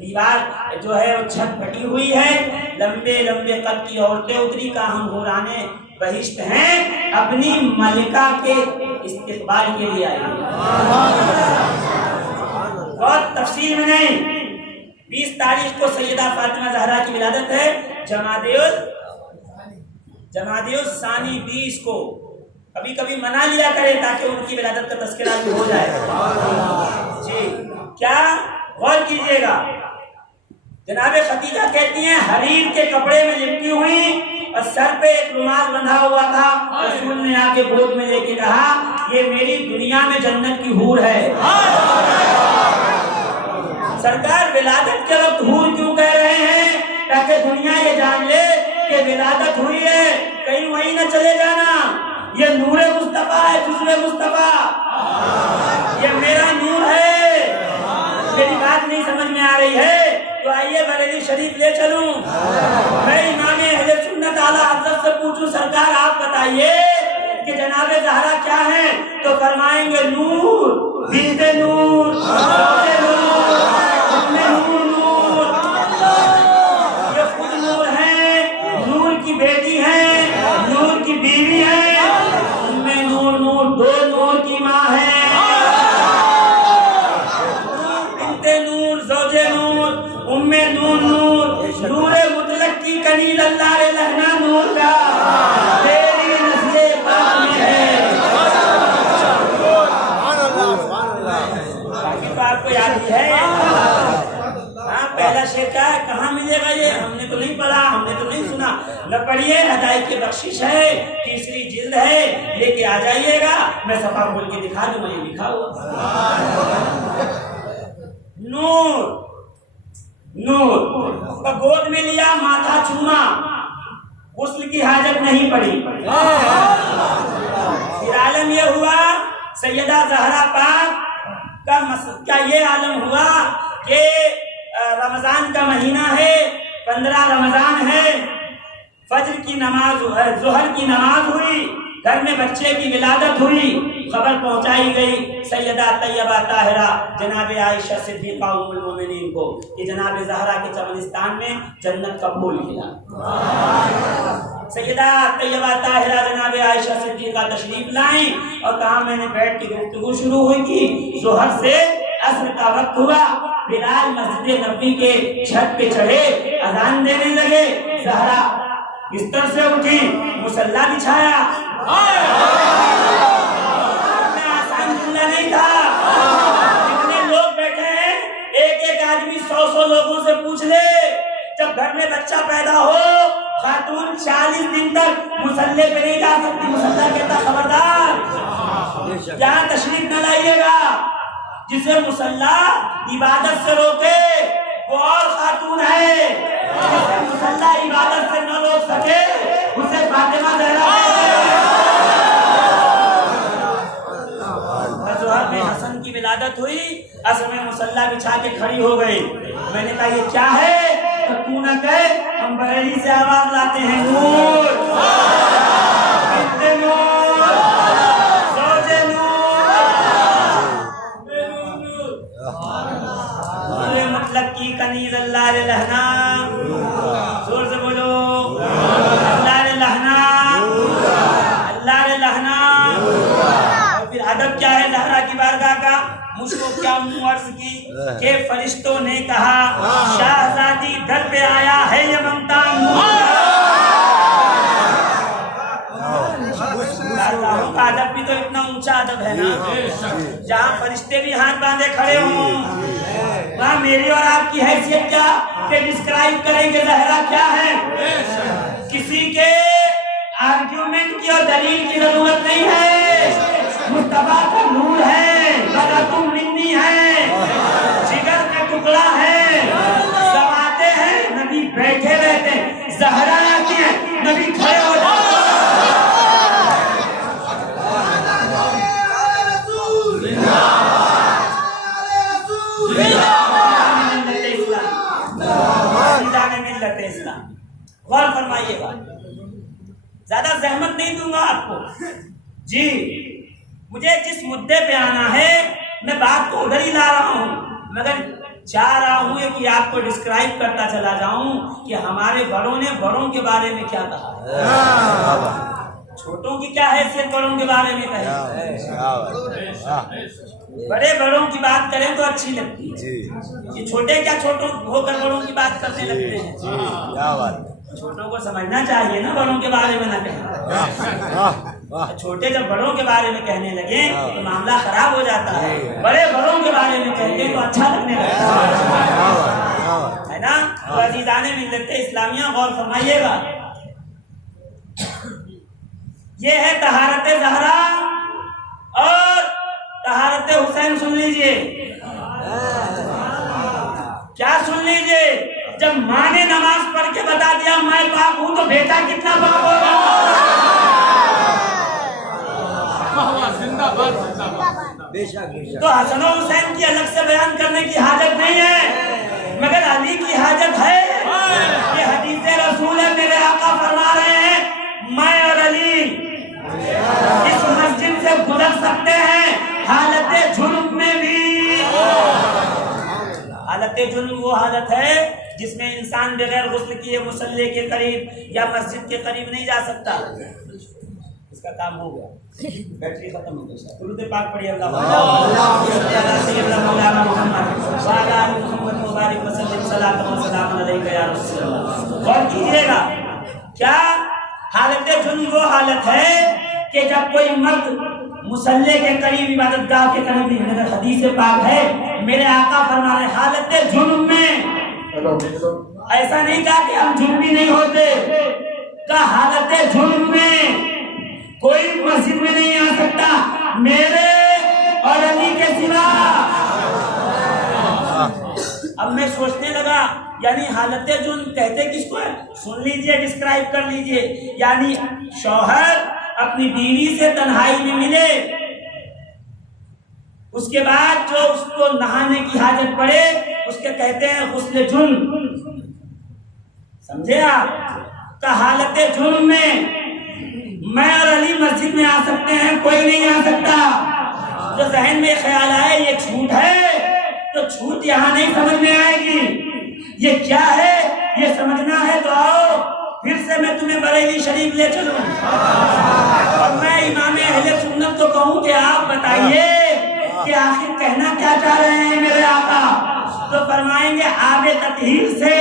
دیوار جو ہے وہ چھت پھٹی ہوئی ہے، لمبے لمبے قد کی عورتیں اتری کا ہم حورانے بہشت ہیں، اپنی ملکہ کے استقبال کے لیے آئی ہیں۔ بہت تفصیل میں نہیں، 20 تاریخ کو سیدہ فاطمہ زہرا کی ولادت ہے، جمادی الثانی 20 کو، کبھی کبھی منا لیا کرے تاکہ ان کی ولادت کا تذکرہ بھی ہو جائے۔ جی کیا غور کیجئے گا، جناب خدیجہ کہتی ہیں حریر کے کپڑے میں لپٹی ہوئی اور سر پہ ایک رومال بندھا ہوا تھا، رسول نے آ کے گود میں لے کے کہا یہ میری دنیا میں جنت کی حور ہے۔ سرکار ولادت کے وقت حور کیوں کہہ رہے ہیں؟ تاکہ دنیا یہ جان لے کہ ولادت ہوئی ہے، کہیں وہیں نہ چلے جانا، یہ نور مصطفیٰ ہے، جزو مصطفیٰ، یہ میرا نور ہے۔ میری بات نہیں سمجھ میں آ رہی ہے تو آئیے بریلی شریف لے چلوں، میں امام اہل سنت اعلیٰ حضرت سے پوچھوں سرکار آپ بتائیے کہ جناب زہرا کیا ہے، تو فرمائیں گے نور، بنت نور، زوجے نور، ام نور، نور، یہ خود نور ہے، نور کی بیٹی ہے، نور کی بیوی ہے، ام نور، نور دو نور کی ماں ہے، بنت نور، زوجے نور، ام نور، نور، نور مطلق کی کنیز اللہ لہنا نور کا تیری نسل پاک میں ہے۔ باقی تو آپ کو یاد ہی ہے، ہاں پہلا شعر کیا ہے، کہاں ملے گا یہ، ہم نے تو نہیں پڑھا، ہم نے تو نہیں سنا، نہ پڑھیے، ہدایت کی بخشش ہے، 3ری جلد ہے، لے کے آ جائیے گا، میں صفحہ کھول کے دکھا دوں یہ لکھا ہوا نور، نور گود میں لیا، ماتھا چوما، غسل کی حاجت نہیں پڑی۔ پھر عالم یہ ہوا سیدہ زہرا پاک کا کیا یہ عالم ہوا کہ رمضان کا مہینہ ہے، 15 رمضان ہے، فجر کی نماز، ظہر کی نماز ہوئی، گھر میں بچے کی ولادت ہوئی، خبر پہنچائی گئی سیدہ طیبہ طاہرہ جناب عائشہ صدیقہ ام المومنین کو کہ جناب زہرا کے چمنستان میں جنت کا پھول کھلا۔ سیدہ طیبہ طاہرہ جناب عائشہ صدیقہ تشریف لائیں اور کہا میں نے بیٹھ کے گفتگو شروع ہوئی کی، ظہر سے عصر کا وقت ہوا، بلال مسجد نبوی کے چھت پہ چڑھے، اذان دینے لگے، زہرا بستر سے اٹھی، مصلی بچھایا، آسان جملہ نہیں تھا، جتنے لوگ بیٹھے ہیں ایک ایک آدمی 100 لوگوں سے پوچھ لے، جب گھر میں بچہ پیدا ہو خاتون 40 دن تک مصلی پہ نہیں جا سکتی، مصلی کہتا خبردار یہاں تشریف نہ لائیے گا، جسے مصلی عبادت سے روکے وہ اور خاتون ہے، جسے مصلی عبادت سے نہ روک سکے اسے فاطمہ زہرا میں حسن کی ولادت ہوئی، عصر میں مصلی بچھا کے کھڑی ہو گئی، میں نے کہا یہ کیا ہے؟ تو نہ کہے ہم بریلی سے آواز لاتے ہیں نور، بنت نور، زوجے نور، نور مطلق کی کنیز اللہ لہنا، زور سے بولو اللہ لہنا، اللہ لہنا۔ اور پھر ادب کیا ہے زہرا کی بارگاہ کا، مجھ کو کیا منہ عرض کی کہ فرشتوں نے کہا شہزادی در پہ آیا ہے یہ ممتا کا ادب بھی تو اتنا اونچا ادب ہے نا، جہاں فرشتے بھی ہاتھ باندھے کھڑے ہوں، وہاں میری اور آپ کی حیثیت کیا کہ ڈسکرائب کریں کہ زہرا کیا ہے. کسی کے آرگیومنٹ کی اور دلیل کی ضرورت نہیں ہے. مصطفیٰ کا نور ہے، برکتم منی ہے، جگر کا ٹکڑا ہے. سب آتے ہیں، نبی بیٹھے رہتے ہیں. زہرا آتی ہے، نبی کھڑے ہو جاتے ہیں. غور فرمائیے گا، زیادہ زحمت نہیں دوں گا آپ کو. جی مجھے جس مدعے پہ آنا ہے میں بات کو ادھر ہی لا رہا ہوں، مگر چاہ رہا ہوں کہ آپ کو ڈسکرائب کرتا چلا جاؤں کہ ہمارے بڑوں نے بڑوں کے بارے میں کیا کہا ہے، چھوٹوں کی کیا حیثیت بڑوں کے بارے میں کہے. بڑے بڑوں کی بات کریں تو اچھی لگتی ہے، یہ چھوٹے کیا چھوٹوں ہو کر بڑوں کی بات کرنے لگتے ہیں. چھوٹوں کو سمجھنا چاہیے نا بڑوں کے بارے میں نہ کہیں. چھوٹے جب بڑوں کے بارے میں کہنے لگے تو معاملہ خراب ہو جاتا ہے. بڑے بڑوں کے بارے میں کہتے تو اچھا لگنے لگتا ہے نا. تو عزیزان ملت اسلامیہ غور فرمائیے گا، یہ ہے طہارت زہرا اور طہارت حسین. سن لیجئے، کیا سن لیجئے، جب ماں نے نماز پڑھ کے بتا دیا میں پاک ہوں تو بیٹا کتنا پاک ہوگا. تو حسن و حسین کی الگ سے بیان کرنے کی حاجت نہیں ہے، مگر علی کی حاجت ہے. یہ حدیث رسول ہے، میرے آقا فرما رہے ہیں میں اور علی اس مسجد سے گزر سکتے ہیں حالت جنب میں بھی. حالت جنب وہ حالت ہے جس میں انسان بغیر غسل کیے مصلی کے قریب یا مسجد کے قریب نہیں جا سکتا. اس کا کام ہو گیا، بیٹری ختم ہو گئی. درود پاک پڑھیے اللہ اور کیجیے گا. کیا حالت جنب وہ حالت ہے کہ جب کوئی مرد مصلی کے قریب عبادت گاہ کے قریب نہیں. حدیث پاک ہے میرے آقا فرما رہے حالت جنب میں، ایسا نہیں کہا کہ ہم جنبی نہیں ہوتے، کہ حالت جنب میں کوئی مسجد میں نہیں آ سکتا میرے اور علی کے سوا. اب میں سوچنے لگا یعنی حالت جنب کہتے کس کو ہے؟ سن لیجئے، ڈسکرائب کر لیجئے. یعنی شوہر اپنی بیوی سے تنہائی میں ملے، اس کے بعد جو اس کو نہانے کی حاجت پڑے اس کے کہتے ہیں غسل جنب. سمجھے آپ؟ کہ حالت جنب میں اور علی مسجد میں آ سکتے ہیں، کوئی نہیں آ سکتا. جو ذہن میں خیال آئے یہ چھوٹ ہے تو چھوٹ یہاں نہیں سمجھ میں آئے گی. یہ کیا ہے یہ سمجھنا ہے تو آؤ پھر سے میں تمہیں بریلی شریف لے چلوں اور میں امام اہل سنت کو کہوں کہ آپ بتائیے کہ آخر کہنا کیا چاہ رہے ہیں میرے آقا. تو فرمائیں گے آب تطہیر سے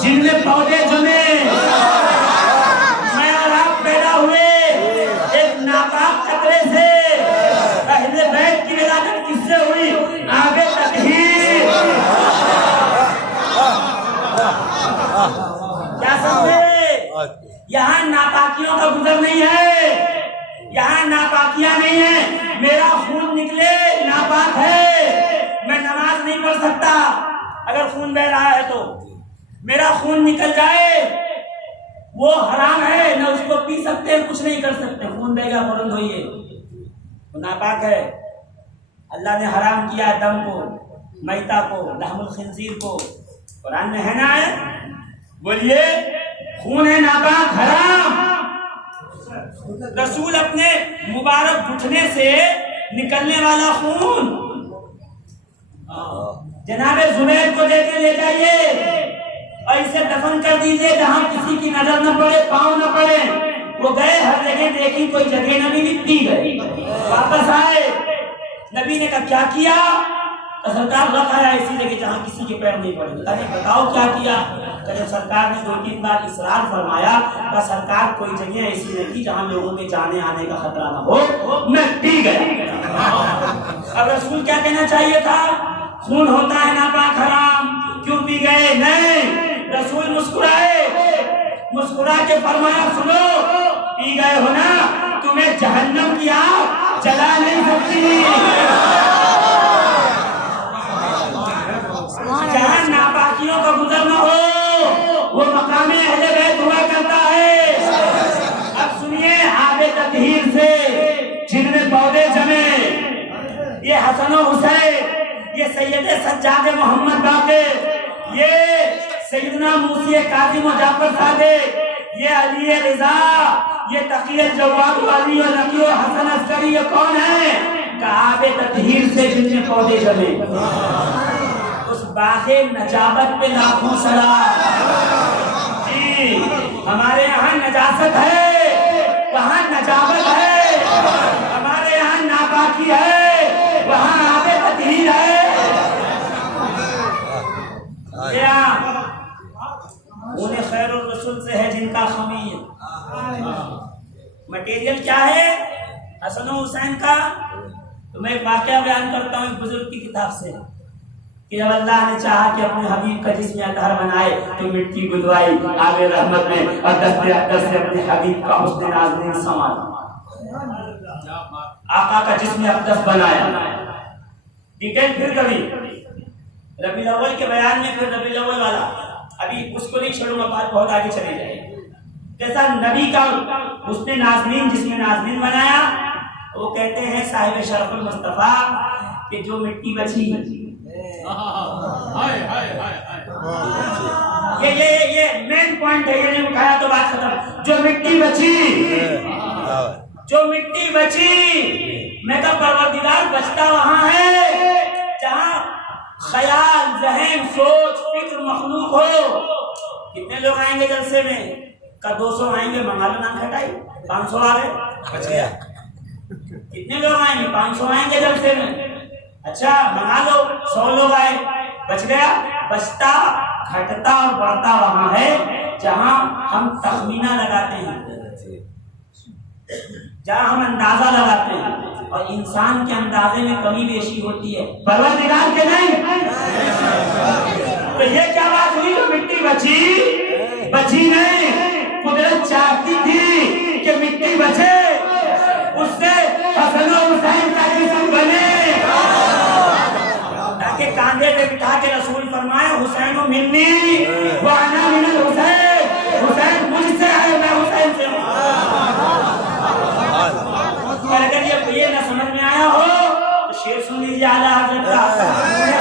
جن میں پودے جمے میں اور آپ پیدا ہوئے ایک ناپاک قطرے سے. اہل بیت کی ولادت کس سے ہوئی؟ آب تطہیر. کیا سمجھے؟ یہاں ناپاکیوں کا گزر نہیں ہے، یہاں ناپاکیاں نہیں ہیں. میرا خون نکلے ناپاک ہے، میں نماز نہیں پڑھ سکتا اگر خون بہ رہا ہے. تو میرا خون نکل جائے وہ حرام ہے، نہ اس کو پی سکتے کچھ نہیں کر سکتے. خون بہے گا فوراً دھوئیے، وہ ناپاک ہے. اللہ نے حرام کیا دم کو، میتا کو، لحم الخنزیر کو. قرآن میں ہے نا ہے، بولیے خون ہے ناپاک حرام. رسول اپنے مبارک گھٹنے سے نکلنے والا خون جناب زبیر کو دے کے لے جائیے اور اسے دفن کر دیجئے جہاں کسی کی نظر نہ پڑے، پاؤں نہ پڑے. وہ گئے ہر جگہ دیکھی، کوئی جگہ نہ ملی، پی گئے. واپس آئے، نبی نے کہا کیا کیا؟ سرکار رکھا ہے اسی جگہ جہاں کسی کے پیر نہیں پڑے. کہا بتاؤ کیا کیا؟ کہ سرکار نے 2-3 بار اصرار فرمایا کہ سرکار کوئی جگہ ایسی نہیں تھی جہاں لوگوں کے جانے آنے کا خطرہ نہ ہو، میں پی گیا. اب رسول کیا کہنا چاہیے تھا خون ہوتا ہے ناپاک حرام، کیوں پی گئے؟ نہیں، رسول مسکرائے، مسکرا کے فرمایا سنو، پی گئے ہو نا، تمہیں جہنم کی آگ جلا نہیں سکتی۔ جہاں ناپاکیوں کا گزر نہ ہو وہ مقام اہل بیت ہوا کرتا ہے۔ اب سنیے، آب تطہیر سے جن میں پودے جمے، یہ حسن و حسین، یہ سید سجاد محمد باقر، یہ سیدنا موسی کاظم و جعفر صادق، یہ علی رضا، یہ تقی الجواد علی و نقی و حسن عسکری، یہ کون ہے؟ کہ آب تطہیر سے جن میں پودے جمے۔ اس باغ نجابت پہ لاکھوں سلام۔ جی ہمارے یہاں نجاست ہے، وہاں نجابت ہے، ہمارے یہاں ناپاکی ہے، وہاں آب تطہیر ہے۔ خون خیر الرسول سے ہے جن کا خمیر۔ مٹیریل کیا ہے حسن و حسین کا؟ تو میں ایک واقعہ بیان کرتا ہوں ایک بزرگ کی کتاب سے، کہ جب اللہ نے چاہا کہ اپنے حبیب کا جسم اطہر بنائے تو مٹی گدوائی آب رحمت میں، اور دست اقدس سے اپنے حبیب کا حسن نازنین سمایا، آقا کا جسم اقدس بنایا۔ ڈیٹیل پھر کبھی ربیع الاول کے بیان میں، پھر ربیع الاول والا ابھی اس کو نہیں چھوڑوں گا، بات بہت آگے چلی جائے۔ جیسا نبی کا حسن نازنین جسم نازنین بنایا، وہ کہتے ہیں صاحب شرف المصطفیٰ کہ جو مٹی بچی، یہ مین پوائنٹ ہے، یہ نہیں اٹھایا تو بات ختم۔ جو مٹی بچی، جو مٹی بچی، میں تو پروردگار بچتا وہاں ہے جہاں خیال، ذہن، سوچ، فکر مخلوق ہو۔ کتنے لوگ آئیں گے جلسے میں؟ کا 200 آئیں گے، منگا لو نام کھٹائی، 500 آ گئے، بچ گیا۔ کتنے لوگ آئیں گے؟ 500 آئیں گے جلسے میں، اچھا منگا لو، 100 لوگ آئے، بچ گیا۔ بچتا، گھٹتا اور بڑھتا وہاں ہے جہاں ہم تخمینہ لگاتے ہیں، جہاں ہم اندازہ لگاتے ہیں، اور انسان کے اندازے میں کمی بیشی ہوتی ہے، پروردگار کے نہیں۔ تو یہ کیا بات ہوئی؟ جو مٹی بچی، بچی نہیں، قدرت چاہتی تھی کہ مٹی بچے، اس سے حسن و حسین کا جسم بنے، تاکہ کاندھے پہ بٹھا کے رسول فرمائے حسین منی وانا من الحسین، حسین مجھ سے ہے، میں حسین سے ہوں۔ اگر یہ نہ سمجھ میں آیا ہو تو شعر سن لیجیے اعلیٰ حضرت کا،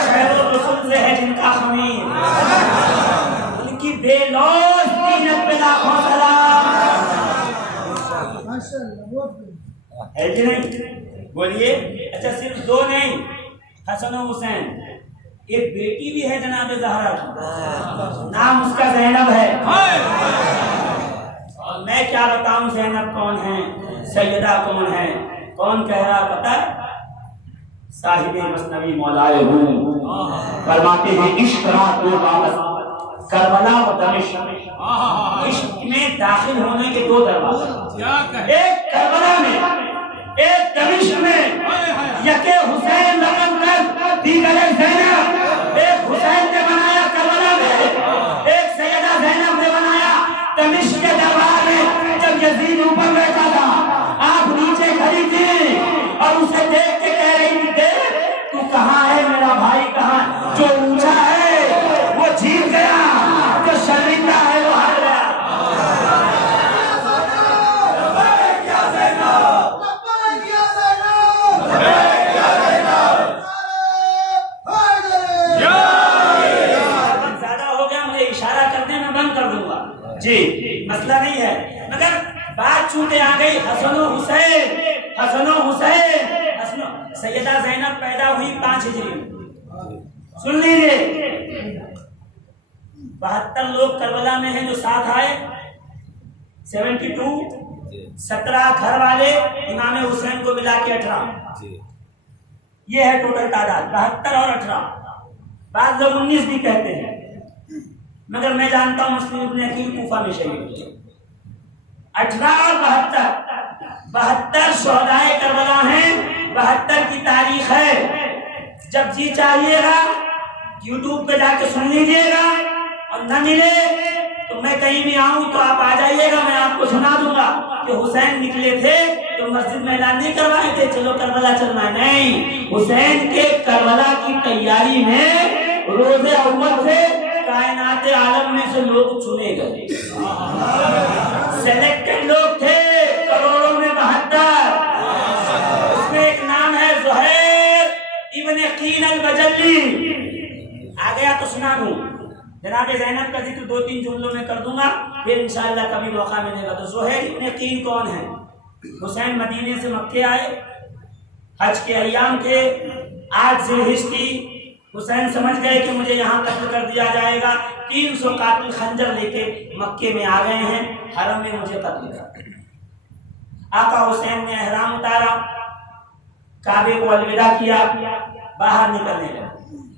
خیر الرسول سے ہے جن کا خمیر، ان کی بے لوث زینت پہ لاکھوں سلام۔ ہے کہ نہیں؟ بولیے۔ اچھا صرف 2 نہیں، حسن و حسین، ایک بیٹی بھی ہے جناب زہرا کی، نام اس کا زینب ہے۔ اور میں کیا بتاؤں زینب کون ہے، سیدہ کون ہے؟ کون کہہ رہا پتہ ہے؟ صاحب مثنوی مولائے ہوں فرماتے ہیں عشق رات میں واپس کربلا و دمشق۔ عشق میں داخل ہونے کے 2 دروازے، ایک کربلا میں، ایک دمشق میں، یکے حسین رقم کر دیگر زینب، ایک حسین نے بنایا کربلا میں، ایک سیدہ زینب نے بنایا دمشق کے دربار میں۔ جب یزید اوپر بیٹھا تھا، آپ نیچے کھڑی تھی اور اسے دیکھ کے کہہ رہی تھی دیکھ تو کہاں ہے میرا بھائی، کہاں؟ جو اونچا ہے وہ جیت گیا، جو شرمندہ ہے وہ ہار گیا۔ جی مسئلہ نہیں ہے، مگر بات چونکہ آ گئی حسن و حسین، حسن و حسین، سیدہ زینب پیدا ہوئی 5 ہجری۔ سن لیجیے، 72 لوگ کربلا میں ہیں جو ساتھ آئے، 72، 17 گھر والے امام حسین کو ملا کے 18، یہ ہے ٹوٹل تعداد، 72 اور 18، بعض لوگ 19 بھی کہتے ہیں، مگر میں جانتا ہوں مسلم ابن عقیل کوفہ میں شہید ہوئے۔ 18 اور 72 شہدائے کربلا ہیں، 72 کی تاریخ ہے۔ جب جی چاہیے گا یوٹیوب پہ جا کے سن لیجیے گا، اور نہ ملے تو میں کہیں بھی آؤں تو آپ آ جائیے گا، میں آپ کو سنا دوں گا کہ حسین نکلے تھے تو مسجد میں اعلان نہیں کروائے تھے چلو کربلا چلنا ہے، نہیں، حسین کے کربلا کی تیاری میں روز اول سے کائنات عالم میں سے لوگ چنے گئے، سلیکٹڈ لوگ تھے، کروڑوں میں 72، اس میں ایک نام ہے زہیر ابن قین البجلی۔ آ گیا تو سنا دوں، جناب زینب کا ذکر 2-3 جملوں میں کر دوں گا، پھر انشاءاللہ کبھی موقع ملے گا۔ تو زہیر ابن قین کون ہے؟ حسین مدینے سے مکے آئے، حج کے ایام تھے، 8 ذی الحجہ تھی، حسین سمجھ گئے کہ مجھے یہاں قتل کر دیا جائے گا، 300 قاتل خنجر لے کے مکے میں آ گئے ہیں، حرم میں مجھے قتل کر۔ آقا حسین نے احرام اتارا، کعبے کو الوداع کیا، باہر نکلنے لگے،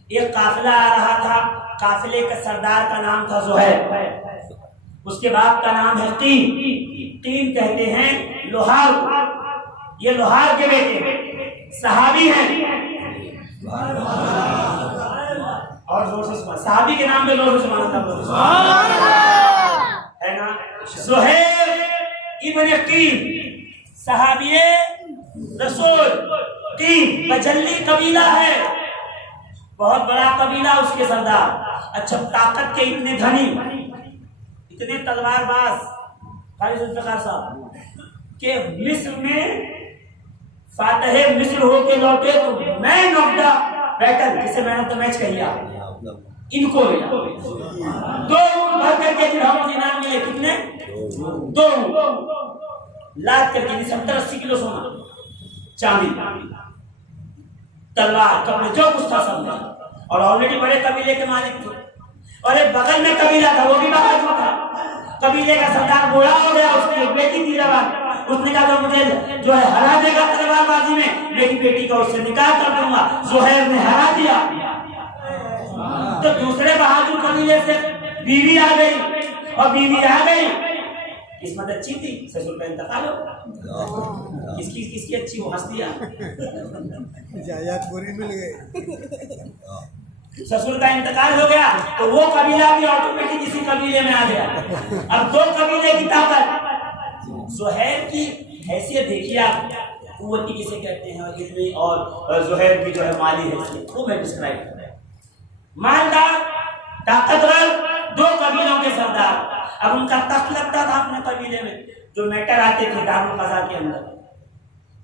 ایک قافلہ آ رہا تھا، قافلے کا سردار کا نام تھا زہیر، اس کے باپ کا نام ہے قین، قین کہتے ہیں لوہار، یہ لوہار کے بیٹے صحابی ہیں، اور زور سے سمجھ، صحابی کے نام پہ زور سے سمجھنا ہے نا۔ زہیر ابن قین صحابی رسول، قین بجلی قبیلہ ہے، بہت بڑا قبیلہ، اس کے سردار، اچھا طاقت کے اتنے دھنی، اتنے تلوار باز، قاری ذوالفقار صاحب کہ مصر میں فاتح مصر ہو کے لوٹے تو مین آف دا بیٹل، کسے مین آف دا میچ کہیا، ان کو ملا 2 بھر کر کے درہم دینار ملے، کتنے 2 لاد کر کے 70-80 کلو سونا چاندی، تلوار، کپڑے، جو کچھ تھا سب نے، اور آلریڈی بڑے قبیلے کے مالک تھے، اور ایک بغل میں قبیلہ تھا وہ بھی باہر تھا، قبیلے کا سردار بوڑھا ہو گیا، اس کی ایک بیٹی تھی جوان، اس نے کہا کہ مجھے جو ہے ہرا دے گا تلوار بازی میں، میری بیٹی کا اس سے نکاح کر دوں گا، زہیر نے ہرا دیا، تو دوسرے بہادر قبیلے سے بیوی آ گئی، اور بیوی آ گئی، قسمت اچھی تھی، سسر کا انتقال ہو، کس کی اچھی وہ ہنس دیا، جائیداد پوری مل گئی، سسر کا انتقال ہو گیا تو وہ قبیلہ بھی آٹومیٹک اسی قبیلے میں آ گیا، اب 2 قبیلے کی طاقت۔ زہیر کی حیثیت دیکھیے آپ، قوتی کسے کہتے ہیں، علمی، اور زہیر کی جو ہے مالی حیثیت، وہ میں ڈسکرائب کر رہا ہوں، مالدار، طاقتور، 2 قبیلوں کے سردار، اب ان کا تخت لگتا تھا اپنے قبیلے میں، جو میٹر آتے تھے دارالقضا کے اندر،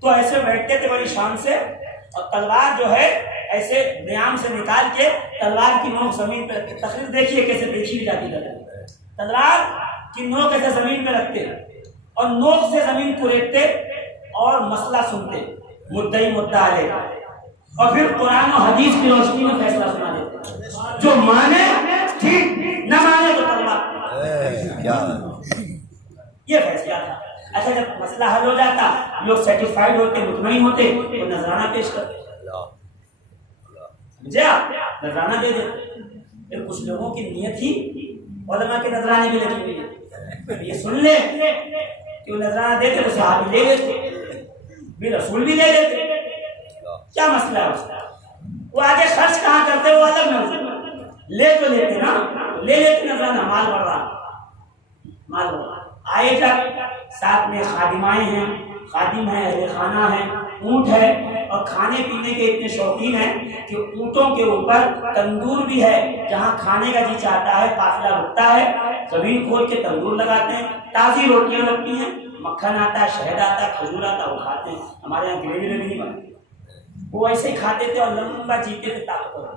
تو ایسے بیٹھتے تھے بڑی شان سے، اور تلوار جو ہے ایسے نیام سے نکال کے تلوار کی نوک زمین پہ رکھتے، تقریر دیکھیے کیسے دیکھی جاتی ہے، تلوار کی نوک ایسے زمین پہ رکھتے اور نوک سے زمین کو ریتتے اور مسئلہ سنتے، مدعی مدعا علیہ، اور پھر قرآن و حدیث کی روشنی میں فیصلہ سنا دیتے، جو مانے ٹھیک، نہ مانے تو تلوار، یہ فیصلہ تھا۔ اچھا جب مسئلہ حل ہو جاتا، لوگ سیٹسفائیڈ ہوتے، مطمئن ہوتے، تو نذرانہ پیش کرتے، سمجھے آپ، نذرانہ دے دیتے، پھر کچھ لوگوں کی نیت ہی علماء کے نذرانے میں لگی ہوئی ہے، یہ سن لے کہ وہ نذرانہ دیتے تو صحابی لے لیتے، بھی رسول بھی لے لیتے، کیا مسئلہ ہے اس کا، وہ آگے خرچ کہاں کرتے وہ الگ نظر، لے تو لیتے نا، لے لیتے نذرانہ، مال بڑھ رہا، مال بڑھ رہا، آئے تک ساتھ میں خادمائیں ہیں، خادم ہیں، اہل خانہ ہیں، اونٹ ہے، اور کھانے پینے کے اتنے شوقین ہیں کہ اونٹوں کے اوپر تندور بھی ہے، جہاں کھانے کا جی چاہتا ہے قافلہ رکتا ہے، زمین کھود کے تندور لگاتے ہیں، تازی روٹیاں لگتی ہیں، مکھن آتا ہے، شہد آتا ہے، کھجور آتا ہے، وہ کھاتے ہیں، ہمارے یہاں گریوی میں بھی نہیں بنتی، وہ ایسے ہی کھاتے تھے اور لمبا جیتے تھے، طاقتور۔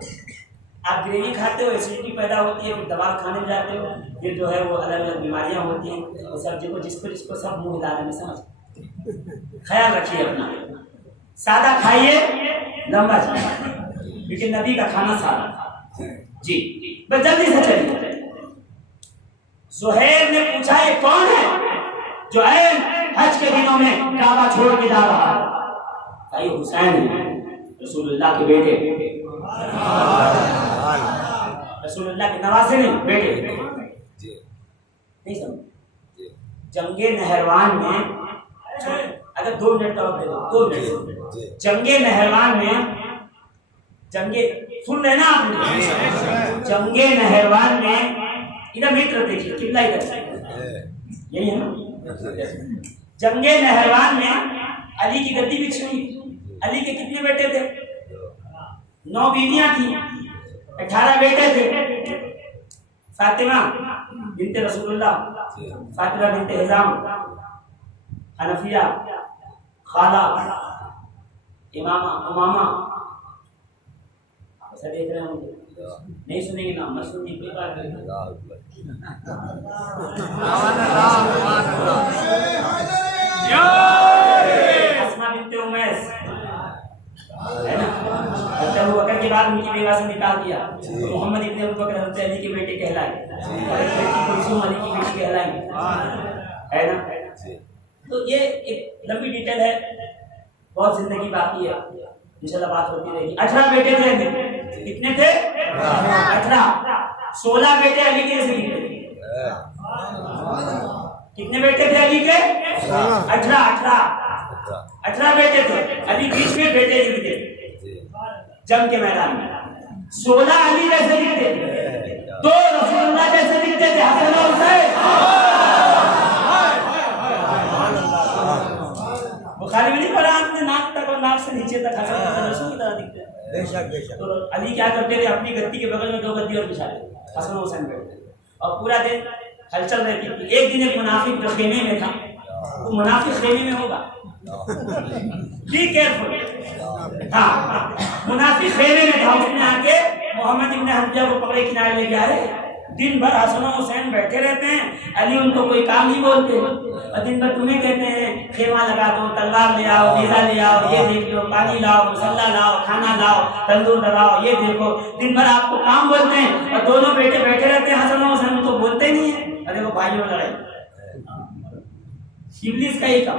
آپ گریوی کھاتے ہو، ایسیڈیٹی پیدا ہوتی ہے، پھر دوا کھانے جاتے ہو، پھر جو ہے وہ الگ الگ بیماریاں ہوتی ہیں، وہ سب جس کو سب منہ ہلانے میں سمجھ، خیال رکھیے اپنا، سادہ کھائیے، لمبا جائیے، کیونکہ نبی کا کھانا سادہ تھا۔ جی بس جلدی سے چلیے، زہیر نے پوچھا یہ کون ہے جو حج کے دنوں میں کعبہ چھوڑ کے جا رہا ہے؟ یہ حسین ہے، رسول اللہ کے بیٹے، رسول اللہ کے نواسے نہیں، بیٹے، نہیں سمجھ، جنگ نہروان میں، اگر 2 منٹ کا وقت دے دو، 2 منٹ، جنگ نہروان میں جنگے سن رہے نا آپ؟ جنگے نہروان میں ادھر میٹر دیکھیے قبلہ ادھر یہی ہے نا. جنگے نہروان میں علی کی گدی بچھی ہوئی. علی کے کتنے بیٹے تھے؟ 9 بیویاں تھیں، 18 بیٹے تھے. فاطمہ بنت رسول اللہ، فاطمہ بنت حزام، حنفیہ، خالہ، امامہ، امامہ. ایسا دیکھ رہے ہوں گے، نہیں سنیں گے نا، مت سنیں کوئی بات نہیں. اسماء بنت امیس ہے نا، حضرت ابوبکر کے بعد ان کی بیوہ سے نکال دیا. محمد ابن ابوبکر حضرت علی کے بیٹے کہلائے، اور ایک بیٹی کلثوم علی کی بیٹی کہلائیں، ہے نا. تو یہ ایک لمبی ڈیٹیل ہے، بہت زندگی باقی ہے، انشاءاللہ بات ہوتی رہے گی. 18 بیٹے تھے علی، کتنے تھے؟ 18. 16 بیٹے علی کے سے تھے. کتنے بیٹے تھے علی کے؟ 18 بیٹے تھے. علی بیچ میں بیٹے نہیں تھے جنگ کے میدان میں. 16 علی جیسے دکھتے تھے، 2 رسول اللہ جیسے دکھتے تھے، حسن اور حسین. بخاری میں نہیں پڑھا آپ نے، ناک تک اور ناک سے نیچے تک حسن اور رسول کی طرح دکھتے ہیں. تو علی کیا کرتے تھے؟ اپنی گدی کے بغل میں 2 گدی اور بچھا لیتے، حسن و حسین بیٹھتے اور پورا دن ہلچل رہتی تھی. ایک دن ایک منافق جو خیمے میں تھا، وہ منافق خیمے میں ہوگا، بی کیئرفل. ہاں، منافق خیمے میں تھا. اس نے آ کے محمد ابن حنفیہ کو پکڑے کنارے لے کے آئے. دن بھر حسن و حسین بیٹھے رہتے ہیں، علی ان کو کوئی کام نہیں بولتے، اور دن بھر تمہیں کہتے ہیں خیمہ لگا دو، تلوار لے آؤ، نیزہ لے آؤ، یہ دیکھ لو، پانی لاؤ، مسلح لاؤ، کھانا لاؤ، تندور لگاؤ، یہ دیکھو. دن بھر آپ کو کام بولتے ہیں، اور دونوں بیٹے بیٹھے رہتے ہیں. حسن و حسین تو بولتے نہیں ہیں. ارے وہ بھائیوں میں لڑائی، ابلیس کا ہی کام،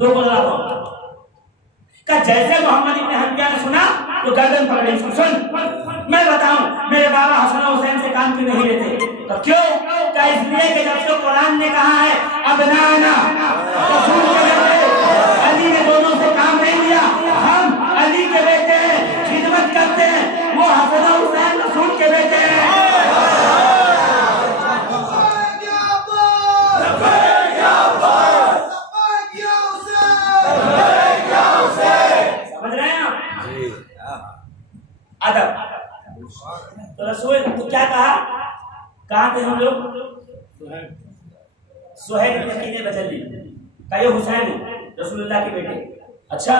2 بولا کہ جیسے محمد ابن حنفیہ نے سنا تو گردن پکڑی. سن میں بتاؤں میرے بابا حسن و حسین سے کام کیوں نہیں لیتے؟ تو کیوں؟ کہ اس لیے کہ جب سے قرآن نے کہا ہے ابنانا رسول کے بیٹے، علی نے دونوں سے کام نہیں لیا. ہم علی کے بیٹے ہیں، خدمت کرتے ہیں، وہ حسن و حسین رسول کے بیٹے ہیں. سمجھ رہے ہیں آپ؟ ادب. تو رسول تو کیا کہا؟ کہاں تھے ہم لوگ؟ سہیل بن عقیل بجلی کا یہ حسین ہے رسول اللہ کے بیٹے. اچھا،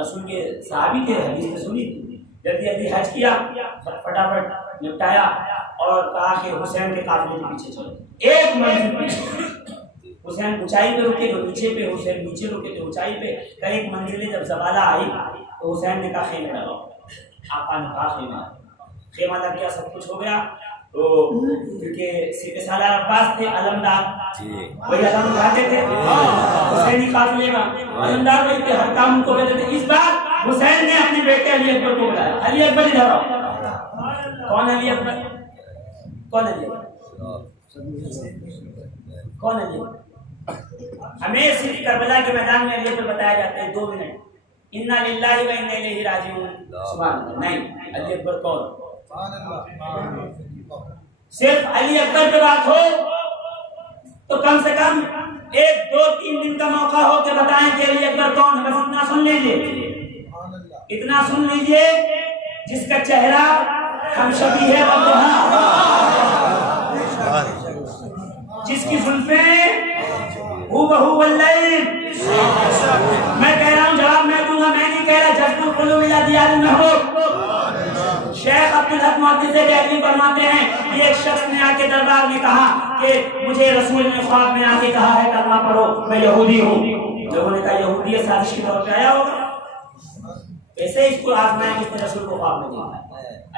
رسول کے صحابی تھے، حدیث میں سنی تھی. جلدی جلدی حج کیا، فٹافٹ نپٹایا، اور کہا کہ حسین کے قافلے کے پیچھے چلو. ایک منزل پیچھے حسین اونچائی پہ رکے تو نیچے پہ، حسین نیچے رکے تو اونچائی پہ. کہ ایک منزل جب زوالہ آئی تو حسین نے کہا خیمے لگاؤ. آقا نے کہا خیمہ لگ گیا، سب کچھ ہو گیا. تو کیونکہ سپہ سالار عباس تھے علمدار، وہی علم اٹھاتے تھے حسینی قافلے کا، علمدار وہی تھے، ہر کام ان کو کہتے تھے. اس بار حسین نے اپنے بیٹے علی اکبر کو بلایا. علی اکبر ادھر آؤ. کون علی اکبر؟ کون علی اکبر؟ کون علی اکبر؟ ہمیں صرف کربلا کے میدان میں علی اکبر بتایا جاتا ہے 2 منٹ. انا للہ و انا الیہ راجعون. سبحان اللہ. نہیں، علی اکبر کون؟ صرف علی اکبر پہ بات ہو تو کم سے کم 1 2 3 دن کا موقع ہو کہ بتائیں کہ علی اکبر کون ہے. بس اتنا سن لیجیے، اتنا سن لیجیے جس کا چہرہ ہم شبیہ والضحیٰ، جس کی زلفیں بہو واللیل. میں کہہ رہا ہوں، جواب میں دوں گا، میں نہیں کہہ رہا. جذب القلوب الی دیار المحبوب. شیخ عبدالحق محدث دہلوی فرماتے ہیں کہ ایک شخص نے آ کے دربار میں کہا کہ مجھے رسول نے خواب میں آ کے کہا ہے کلمہ پڑھو، میں یہودی ہوں. لوگوں نے کہا یہودی سازش کے طور پہ آیا ہوگا. ایسے اس کو آزمایا جس نے رسول کو خواب میں دیکھا.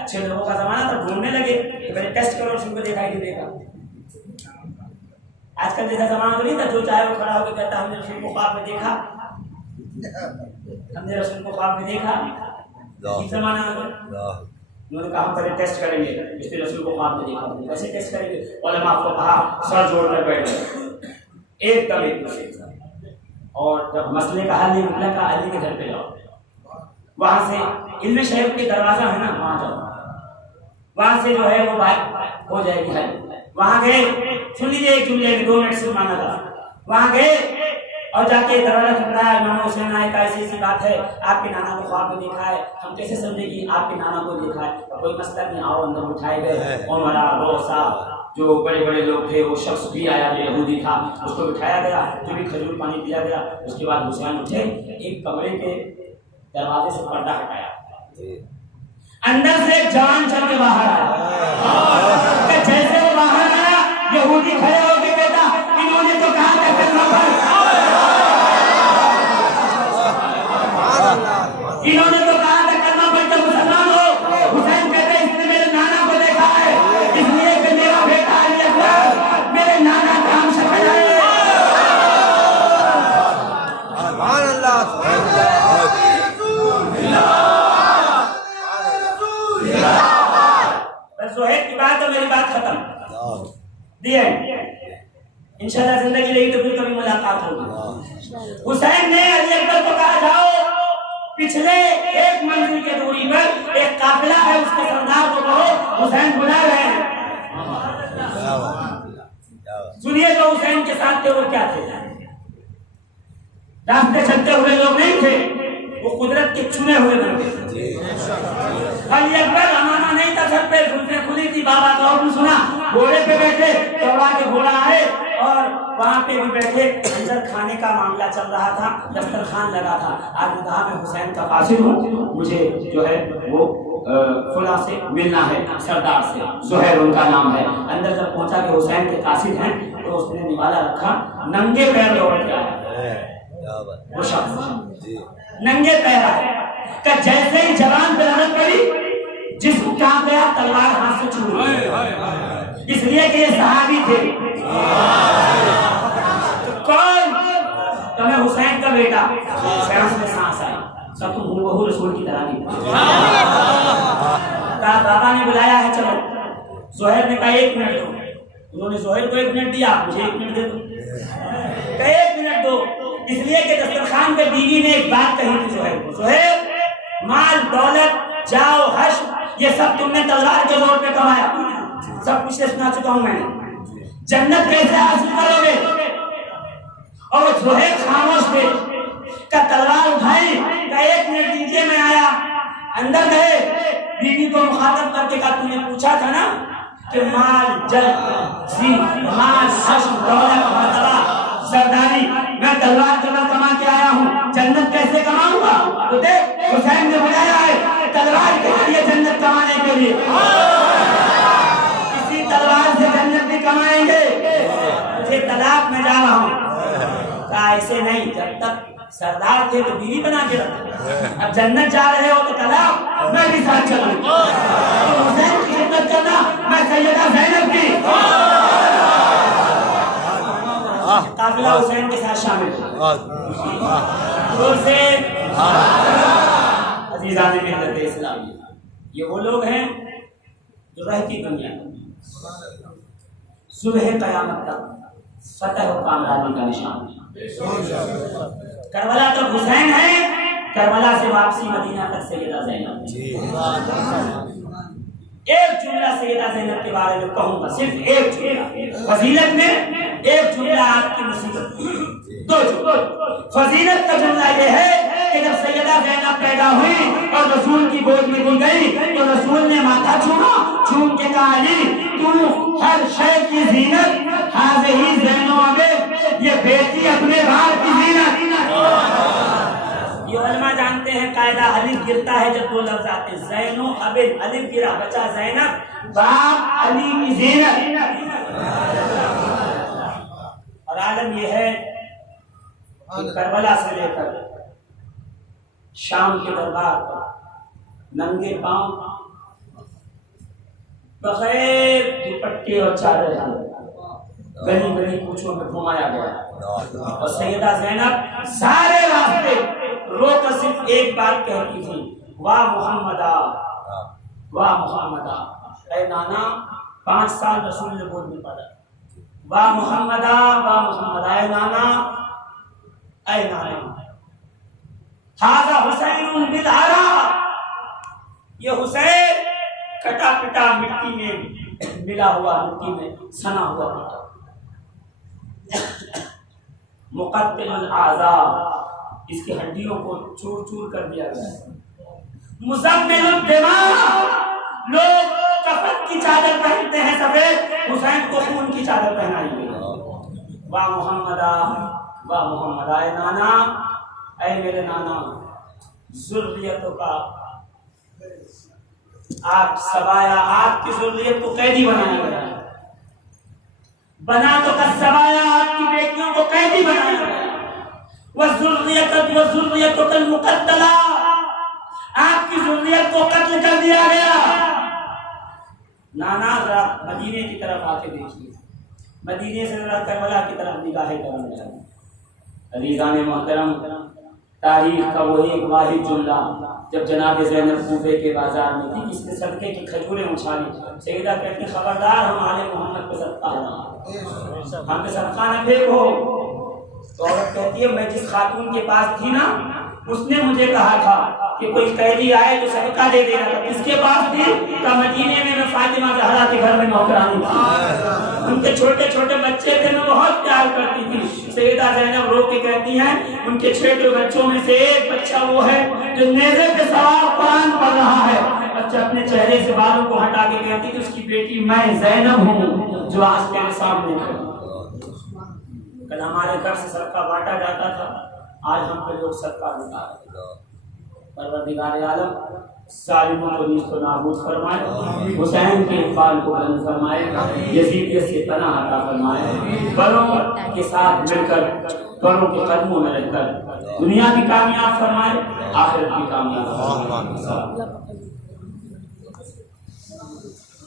اچھے لوگوں کا زمانہ تھا، ڈھونڈنے لگے کہ پہلے ٹیسٹ کرو رسول کو دکھائی نہیں دے گا. آج کل جیسا زمانہ تو نہیں تھا جو چاہے وہ کھڑا ہو کے کہتا ہم نے رسول کو خواب میں دیکھا، ہم نے رسول کو خواب میں دیکھا. یہ زمانہ انہوں نے کہا ہم پہلے ٹیسٹ کریں گے اس نے رسول کو خواب میں دیکھا. کیسے ٹیسٹ کریں گے؟ علماء کو کہا سر جوڑ کر بیٹھ گئے ایک دم ایک دوسرے کے ساتھ. اور جب مسئلے کا حل نہیں نکلا کہا علی کے گھر پہ جاؤ. وہاں سے علم شریف کے دروازہ ہے نا، وہاں جاؤ، وہاں سے جو ہے وہ بات ہو جائے گی. وہاں گئے، سن لیجیے ایک جملے میں 2 منٹ سے مانا تھا. وہاں گئے اور جا کے دروازہ کھٹکھٹایا، امام حسین آئے، کہا ایسی ایسی بات ہے، آپ کے نانا کو خواب میں دیکھا ہے. ہم کیسے سمجھے کہ آپ کے نانا کو دیکھا ہے؟ کوئی مسئلہ نہیں، آؤ اندر اٹھائے گئے. عمرہ روسا جو بڑے بڑے لوگ تھے، وہ شخص بھی آیا جو یہودی تھا، اس کو بٹھایا گیا، جو بھی کھجور پانی دیا گیا. اس کے بعد حسین اٹھے، ایک کمرے کے دروازے سے پردہ ہٹایا، اندر سے ایک جوان چل کے باہر آیا. کہ جیسے وہ باہر آیا، یہودی کھڑے ہو کے کہتا انہوں نے تو کہا تھا کلمہ پڑھ، انہوں نے تو کہا تھا کلمہ پڑھ کے مسلمان ہو. حسین کہتے اس نے میرے نانا کو دیکھا ہے، اس لیے کہ میرا بیٹا علی اکبر میرے نانا کا ہم شکل ہے. سہیل کی بات تو میری بات ختم دیے. انشاءاللہ زندگی رہی تو پھر کبھی ملاقات ہوگی. حسین نے علی اکبر کو کہا جاؤ پچھلے 1 منزل کے دوری پر ایک قافلہ ہے، اس کے سردار کو کہو حسین بلا رہے ہیں. سنیے جو حسین کے ساتھ تھے وہ کیا تھے. راستے چلتے ہوئے لوگ نہیں تھے، وہ قدرت کے چنے ہوئے بندے تھے. علی اکبر امانہ نہیں تھا سر پہ، زلفیں کھلی تھی. بابا کا حکم سنا، گھوڑے پہ بیٹھے، دوڑا کے گھوڑا آئے اور وہاں پہ بھی بیٹھے. اندر کھانے کا معاملہ چل رہا تھا، دسترخوان لگا تھا. آج کہا میں حسین کا قاصد ہوں، مجھے جو ہے وہ فلاں سے ملنا ہے، سردار سے، زہیر ان کا نام ہے. اندر جب پہنچا کہ حسین کے قاصد ہیں تو اس نے نوالا رکھا، ننگے پیر دوڑ کے آیا. وہ شخص ننگے پیر آیا کہ جیسے ہی جوان پہ لڑک پڑی، جسم کہاں گیا، تلوار ہاتھ سے چھوٹ گئی. اس لیے کہ یہ صحابی تھے. کون؟ تمہیں حسین کا بیٹا. سانس میں سانس آئی، سب تم ہوں بہو رسول کی طرح نہیں. کہا بابا نے بلایا ہے، چلو. زہیر نے کہا 1 منٹ دو. انہوں نے زہیر کو 1 منٹ دیا، مجھے 1 منٹ دے دو. کہ 1 منٹ دو، اس لیے کہ دسترخوان پہ بیوی نے ایک بات کہی تھی زہیر کو. زہیر، مال دولت جاؤ حش یہ سب تم نے تلوار کے زور پہ کمایا، سب کچھ سنا چکا ہوں میں. جنت کیسے حاصل کرو گے؟ اور زہیر خاموش تھے کہ تلوار اٹھائی کہ 1 منٹ دیجیے میں آیا. اندر گئے، بیوی کو مخاطب کر کے کہا تم نے پوچھا تھا نا کہ مال مال حش دولت مرتبہ سرداری، میں تلوار کما کے آیا ہوں، جنت کیسے کماؤں گا؟ تو دیکھ حسین نے بلایا ہے تلوار کے لیے، جنت کمانے کے لیے. اسی تلوار سے جنت بھی کمائیں گے. مجھے طلاق میں جا رہا ہوں. کہا ایسے نہیں، جب تک سردار تھے تو بیوی بنا کے رکھے، اب جنت جا رہے ہو تو طلاق میں بھی ساتھ چلوں. حسین کی خدمت کرنا، میں سیدہ زینب کی. قافلہ حسین کے ساتھ شامل عزیزان ملت اسلامی. یہ وہ لوگ ہیں جو رہتی دنیا صبح قیامت تک فتح و کامیابی کا نشان ہے. کربلا تک حسین ہے، کربلا سے واپسی مدینہ تک سیدہ زینب. ایک جملہ سیدہ زینب کے بارے میں کہوں گا، صرف ایک جملہ. فضیلت میں ایک جملہ آپ کی مصیبت، 2 جملہ. فضیلت کا جملہ یہ ہے کہ جب سیدہ زینب پیدا ہوئی اور رسول کی گود میں گر گئی تو رسول نے ماتھا چھوڑا، چھوم کے کہا علی تو ہر شے کی زینت، ہذہ زینو ابی، یہ بیٹی اپنے باپ کی زینت. یہ علماء جانتے ہیں قاعدہ الف گرتا ہے جب 2 لفظ آتے ہیں. زینو ابن، الف گرا بچا زینب، باپ علی کی زینت. اور عالم یہ ہے کہ کربلا سے لے کر شام کے دربار پر ننگے پاؤں بغیر دوپٹے اور چادر گلی گلی کوچوں میں گھمایا گیا. اور سیدہ زینب سارے راستے رو کر صرف ایک بات کہتی تھی، واہ محمدہ واہ محمدہ. اے نانا، 5 سال رسول نے گود میں پالا. واہ محمدہ واہ محمدہ، اے نانا اے نانا. ھذا حسین بالعرا، یہ حسین کٹا پٹا مٹی میں ملا ہوا، مٹی میں سنا ہوا بیٹا، مقتل الاعضاء، اس کی ہڈیوں کو چور چور کر دیا گیا ہے، مزمل الدماء، لوگ کفن کی چادر پہنتے ہیں سفید، حسین کو خون کی چادر پہنائی گئی۔ واہ محمدہ، واہ محمد، اے نانا، اے میرے نانا، ذریتوں کا آپ سبایا، آپ کی ذریت کو قیدی بنایا گیا ہے، بنا تو کا سبایا، آپ کی بیٹیوں کو قیدی بنایا گیا ہے، وذریت المقتلہ، آپ کی ذریت کو قتل کر دیا گیا۔ نانا ذرا مدینے کی طرف آ کے دیکھیے، مدینے سے ذرا کربلا کی طرف نگاہیں کرم جائیں۔ عزیزان محترم، تاریخ کا وہی ایک واحد جملہ، جب جناب زینب کوفے کے بازار میں تھی، کس نے صدقے کی کھجوریں اچھالی، سیدہ کہتی خبردار ہم آل محمد پہ صدقہ ہونا، ہم پہ صدقہ نہ پھینکو۔ تو عورت کہتی ہے میں جس خاتون کے پاس تھی نا، اس نے مجھے کہا تھا کہ کوئی قیدی آئے تو صدقہ دے دینا، تو کس کے پاس تھی؟ کہ مدینے میں فاطمہ زہرا کے گھر میں نوکرانی تھی، ان کے چھوٹے چھوٹے بچے تھے، میں بہت پیار کرتی تھی۔ سیدہ زینب رو کے کہتی ہیں ان کے چھوٹے بچوں میں سے ایک بچہ وہ ہے جو نیزے پہ سوار قرآن پڑھ رہا ہے، بچہ اپنے چہرے سے بالوں کو ہٹا کے کہتی کہ اس کی بیٹی میں زینب ہوں جو آج تیرے سامنے کھڑی۔ کل ہمارے گھر سے صدقہ بانٹا جاتا تھا، آج ہم پہ لوگ صدقہ لوٹا رہے ہیں۔ پروردگار عالم ظالموں کو نیست و نابود فرمائے، حسین کے اقبال کو بلند فرمائے، یزیدیت سے پناہ عطا فرمائے، بڑوں کے ساتھ مل کر، بڑوں کے قدموں میں رہ کر دنیا بھی کامیاب فرمائے، آخرت بھی کامیاب فرمائے۔